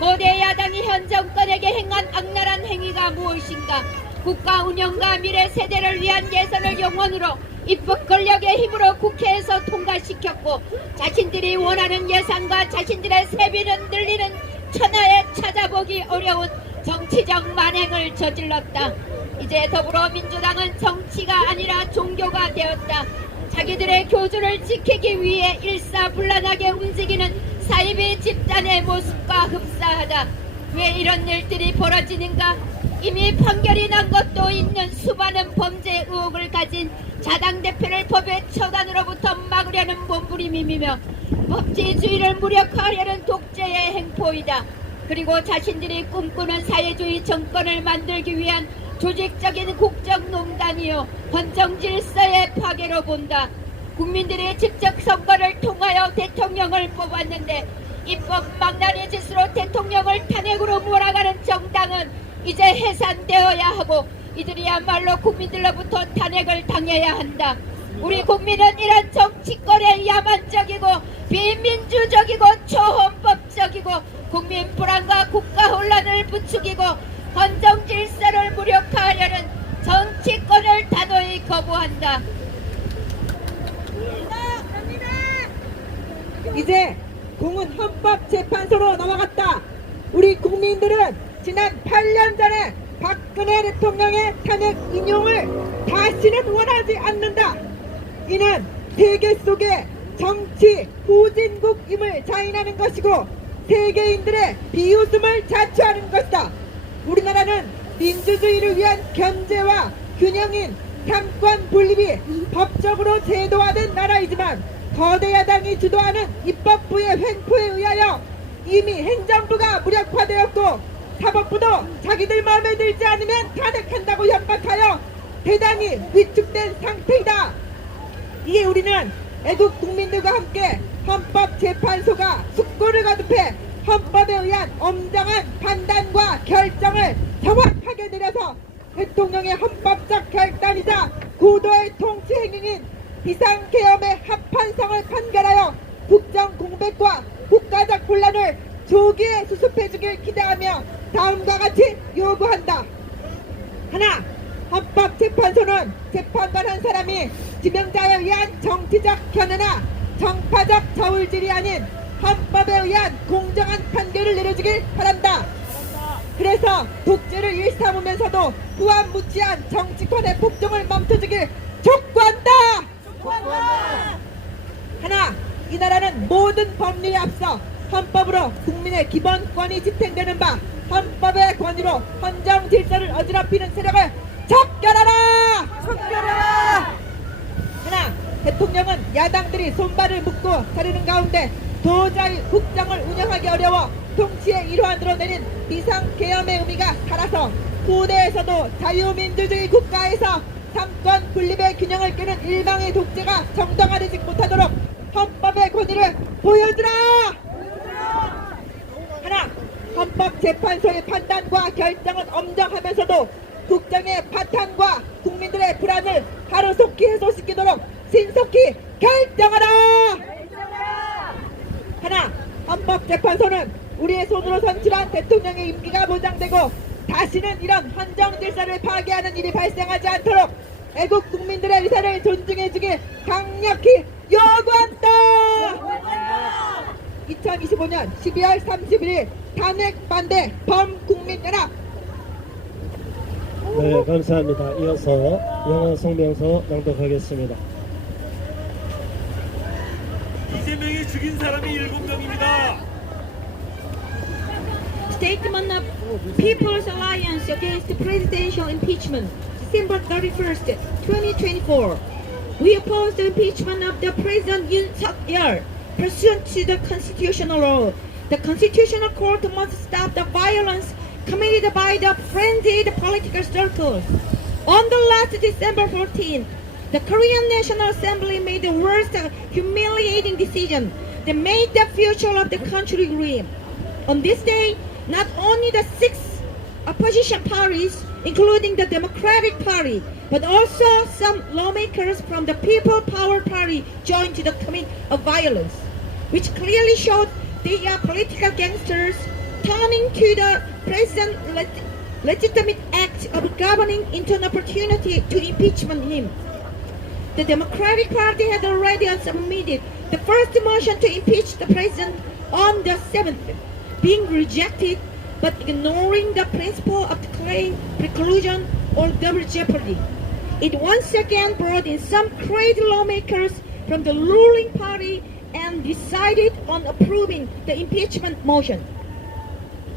거대 야당이 현 정권에게 행한 악랄한 행위가 무엇인가? 국가 운영과 미래 세대를 위한 예산을 영원으로 입법 권력의 힘으로 국회에서 통과시켰고 자신들이 원하는 예산과 자신들의 세비는 늘리는 천하에 찾아보기 어려운 정치적 만행을 저질렀다. 이제 더불어민주당은 정치가 아니라 종교가 되었다. 자기들의 교주를 지키기 위해 일사불란하게 움직이는 사이비 집단의 모습과 흡사하다. 왜 이런 일들이 벌어지는가? 이미 판결이 난 것도 있는 수많은 범죄 의혹을 가진 자당 대표를 법의 처단으로부터 막으려는 몸부림이며 법치주의를 무력화하려는 독재의 행포이다. 그리고 자신들이 꿈꾸는 사회주의 정권을 만들기 위한 조직적인 국정농단이요 헌정질서의 파괴로 본다. 국민들이 직접 선거를 통하여 대통령을 뽑았는데 입법 망나니 짓으로 대통령을 탄핵으로 몰아가는 정당은 이제 해산되어야 하고 이들이야말로 국민들로부터 탄핵을 당해야 한다. 우리 국민은 이런 정치권의 야만적이고 비민주적이고 초헌법적이고 국민 불안과 국가 혼란을 부추기고 헌정 질서를 무력화하려는 정치권을 단호히 거부한다. 이제 공은 헌법재판소로 넘어갔다. 우리 국민들은 지난 8년 전에 박근혜 대통령의 탄핵 인용을 다시는 원하지 않는다. 이는 세계 속의 정치 후진국임을 자인하는 것이고 세계인들의 비웃음을 자초하는 것이다. 우리나라는 민주주의를 위한 견제와 균형인 삼권 분립이 법적으로 제도화된 나라이지만 거대 야당이 주도하는 입법부의 횡포에 의하여 이미 행정부가 무력화되었고 사법부도 자기들 마음에 들지 않으면 탄핵한다고 협박하여 대단히 위축된 상태이다. 이에 우리는 애국 국민들과 함께 헌법재판소가 숙고를 거듭해 헌법에 의한 엄정한 판단과 결정을 정확하게 내려서 대통령의 헌법적 결단이자 고도의 통치 행위인 비상계엄의 합판성을 판결하여 국정 공백과 국가적 혼란을 조기에 수습해주길 기대하며 다음과 같이 요구한다. 하나, 헌법재판소는 재판관 한 사람이 지명자에 의한 정치적 견해나 정파적 저울질이 아닌 헌법에 의한 공정한 판결을 내려주길 바란다. 그래서 독재를 일삼으면서도 후한무치한 정치권의 폭정을 멈춰주길 촉구한다. 하나, 이 나라는 모든 법률에 앞서 헌법으로 국민의 기본권이 지탱되는 바 헌법의 권위로 헌정 질서를 어지럽히는 세력을 척결하라! 척결하라! 하나, 대통령은 야당들이 손발을 묶고 자르는 가운데 도저히 국정을 운영하기 어려워 통치의 일환으로 내린 비상계엄의 의미가 살아서 후대에서도 자유민주주의 국가에서 삼권 분립의 균형을 깨는 일방의 독재가 정당화되지 못하도록 헌법의 권위를 보여주라! 하나, 헌법재판소의 판단과 결정은 엄정하면서도 국정의 파탄과 국민들의 불안을 하루속히 해소시키도록 신속히 결정하라! 하나, 헌법재판소는 우리의 손으로 선출한 대통령의 임기가 보장되고 다시는 이런 헌정질서를 파괴하는 일이 발생하지 않도록 애국 국민들의 의사를 존중해주길 강력히 요구한다! 2025년 12월 31일 탄핵 반대 범국민연합. 네, 감사합니다. 이어서 영어 성명서 낭독하겠습니다. 이재명이 죽인 사람이 7명입니다. Statement of People's Alliance Against Presidential Impeachment, December 31st, 2024. We oppose the impeachment of the President Yoon Suk-yeol pursuant to the constitutional law. The Constitutional Court must stop the violence committed by the frenzied political circles. On the last December 14th, the Korean National Assembly made the worst humiliating decision that made the future of the country grim. On this day, not only the 6 opposition parties, including the Democratic Party, but also some lawmakers from the People Power Party joined the commit of violence, which clearly showed they are political gangsters turning to the president's legitimate act of governing into an opportunity to impeachment him. The Democratic Party had already submitted the first motion to impeach the president on the 7th, being rejected but ignoring the principle of the claim preclusion or double jeopardy. It once again brought in some crazy lawmakers from the ruling party and decided on approving the impeachment motion.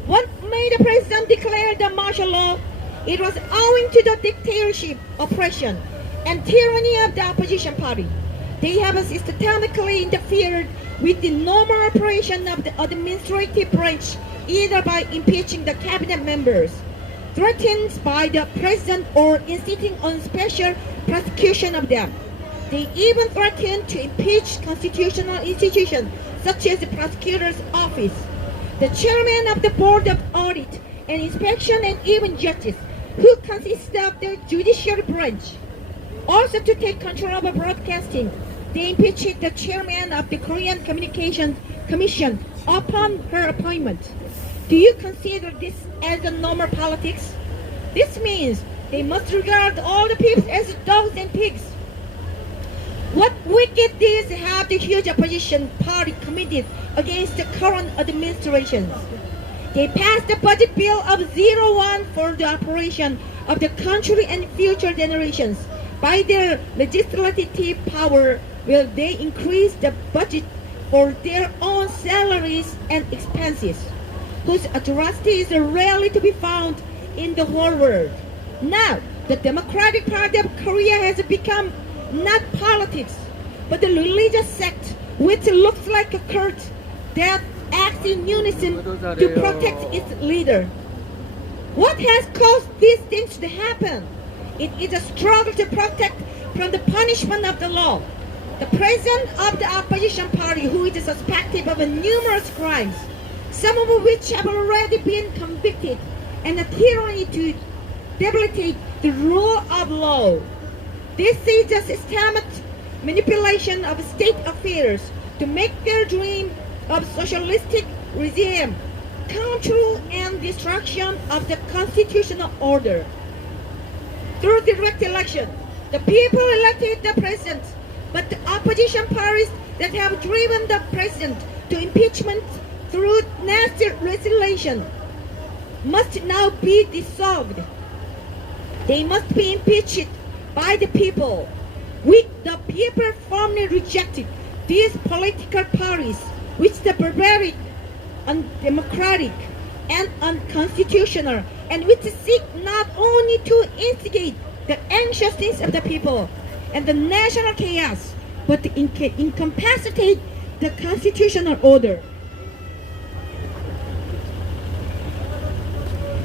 What made the president declare the martial law? It was owing to the dictatorship, oppression, and tyranny of the opposition party. They have systematically interfered with the normal operation of the administrative branch, either by impeaching the cabinet members, threatened by the president, or insisting on special prosecution of them. They even threatened to impeach constitutional institutions such as the prosecutor's office, the chairman of the Board of Audit and Inspection, and even justice, who consists of the judiciary branch. Also to take control of broadcasting, they impeached the chairman of the Korean Communications Commission upon her appointment. Do you consider this as a normal politics? This means they must regard all the people as dogs and pigs. What wicked deeds have the huge opposition party committed against the current administration? They passed the budget bill of 01 for the operation of the country and future generations. By their legislative power, will they increase the budget for their own salaries and expenses, whose atrocities are rarely to be found in the whole world. Now, the Democratic Party of Korea has become not politics, but a religious sect which looks like a cult that acts in unison to protect its leader. What has caused these things to happen? It is a struggle to protect from the punishment of the law. The president of the opposition party, who is suspected of numerous crimes, some of which have already been convicted, and a tyranny to debilitate the rule of law. This is a systematic manipulation of state affairs to make their dream of socialistic regime come true and destruction of the constitutional order. Through direct election, the people elected the president, but the opposition parties that have driven the president to impeachment through nasty legislation must now be dissolved. They must be impeached by the people. We, the people, firmly rejected these political parties, which the barbaric, undemocratic, and unconstitutional, and which seek not only to instigate the anxiousness of the people and the national chaos, but to incapacitate the constitutional order.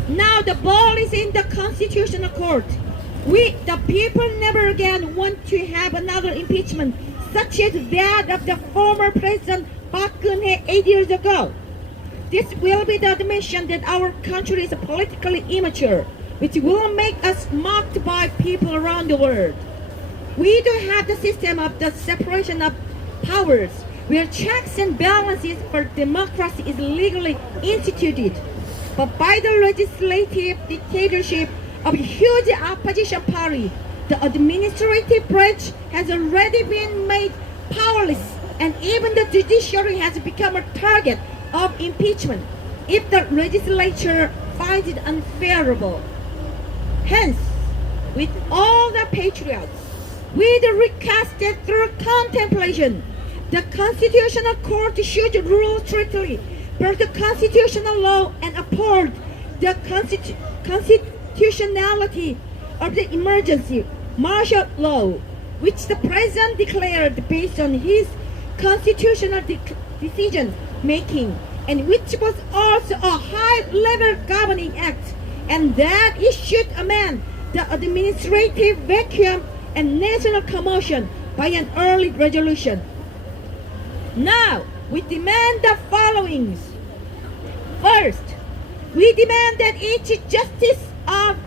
Now the ball is in the constitutional court. We, the people, never again want to have another impeachment such as that of the former President Park Geun-hye 8 years ago. This will be the admission that our country is politically immature, which will make us mocked by people around the world. We do have the system of the separation of powers, where checks and balances for democracy is legally instituted. But by the legislative dictatorship of a huge opposition party, the administrative branch has already been made powerless, and even the judiciary has become a target of impeachment if the legislature finds it unfavorable. Hence, with all the patriots, with recasted through contemplation, the Constitutional Court should rule strictly per the constitutional law and uphold the constitutionality of the emergency martial law, which the President declared based on his constitutional decision making, and which was also a high-level governing act, and that it should amend the administrative vacuum and national commotion by an early resolution. Now, we demand the followings. First, we demand that each justice of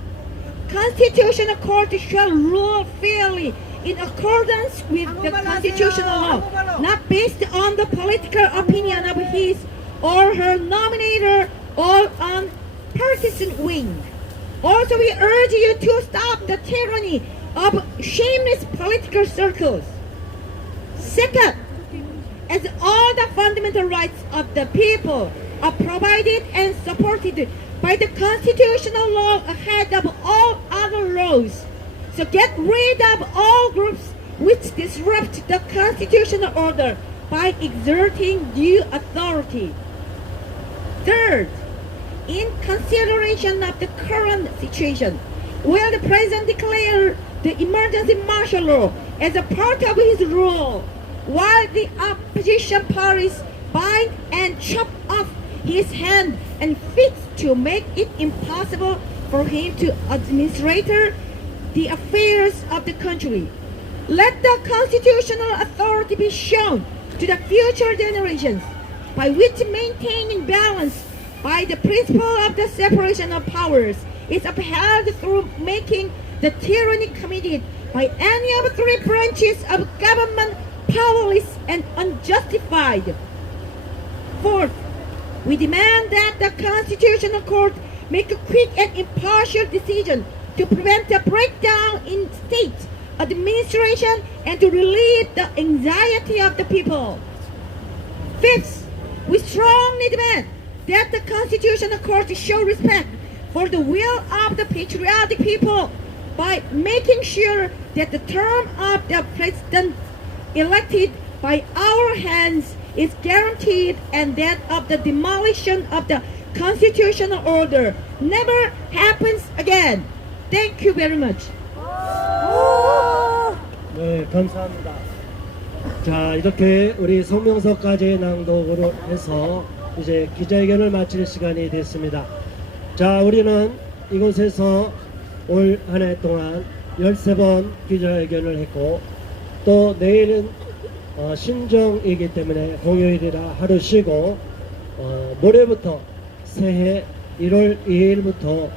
Constitutional Court shall rule fairly in accordance with the constitutional law, not based on the political opinion of his or her nominator or on partisan wing. Also, we urge you to stop the tyranny of shameless political circles. Second, as all the fundamental rights of the people are provided and supported by the constitutional law ahead of all other laws, so get rid of all groups which disrupt the constitutional order by exerting due authority. Third, in consideration of the current situation, will the President declare the emergency martial law as a part of his rule, while the opposition parties bind and chop off his hand and feet to make it impossible for him to administrate the affairs of the country. Let the constitutional authority be shown to the future generations, by which maintaining balance by the principle of the separation of powers is upheld through making the tyranny committed by any of the three branches of government powerless and unjustified. Fourth, we demand that the Constitutional Court make a quick and impartial decision to prevent a breakdown in state administration and to relieve the anxiety of the people. Fifth, we strongly demand that the Constitutional Court show respect for the will of the patriotic people by making sure that the term of the president elected by our hands is guaranteed and that of the demolition of the constitutional order never happens again. Thank you very much. 네, 감사합니다. 자, 이렇게 우리 성명서까지 낭독으로 해서 이제 기자회견을 마칠 시간이 됐습니다. 자, 우리는 이곳에서 올 한 해 동안 13번 기자회견을 했고, 또 내일은 신정이기 때문에 공휴일이라 하루 쉬고, 모레부터 새해 1월 2일부터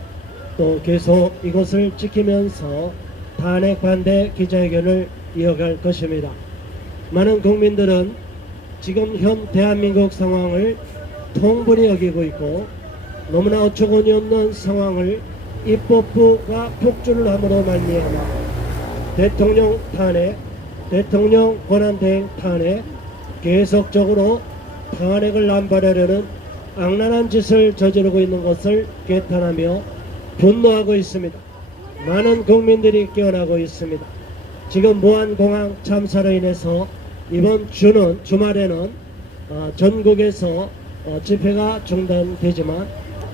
또 계속 이곳을 지키면서 탄핵 반대 기자회견을 이어갈 것입니다. 많은 국민들은 지금 현 대한민국 상황을 통분히 여기고 있고, 너무나 어처구니 없는 상황을 입법부가 폭주를 함으로 말미암아 대통령 탄핵, 대통령 권한대행 탄핵, 계속적으로 탄핵을 남발하려는 악랄한 짓을 저지르고 있는 것을 개탄하며 분노하고 있습니다. 많은 국민들이 깨어나고 있습니다. 지금 무안공항 참사로 인해서 이번 주말에는 전국에서 집회가 중단되지만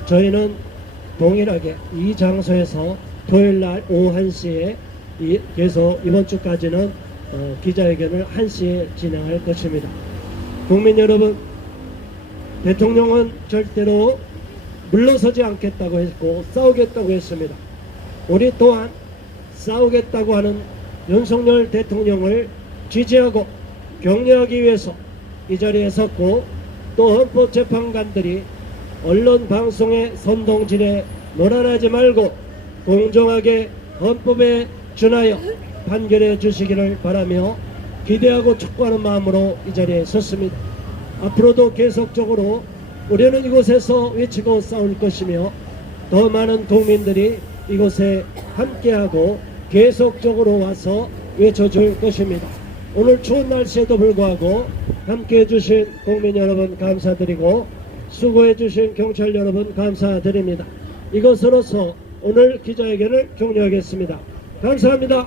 저희는 동일하게 이 장소에서 토요일날 오후 1시에 계속 이번 주까지는 기자회견을 1시에 진행할 것입니다. 국민 여러분, 대통령은 절대로 물러서지 않겠다고 했고 싸우겠다고 했습니다. 우리 또한 싸우겠다고 하는 윤석열 대통령을 지지하고 격려하기 위해서 이 자리에 섰고, 또 헌법재판관들이 언론 방송의 선동질에 놀아나지 말고 공정하게 헌법에 준하여 판결해 주시기를 바라며 기대하고 촉구하는 마음으로 이 자리에 섰습니다. 앞으로도 계속적으로 우리는 이곳에서 외치고 싸울 것이며 더 많은 국민들이 이곳에 함께하고 계속적으로 와서 외쳐줄 것입니다. 오늘 추운 날씨에도 불구하고 함께해 주신 국민 여러분 감사드리고, 수고해 주신 경찰 여러분 감사드립니다. 이것으로서 오늘 기자회견을 종료하겠습니다. 감사합니다.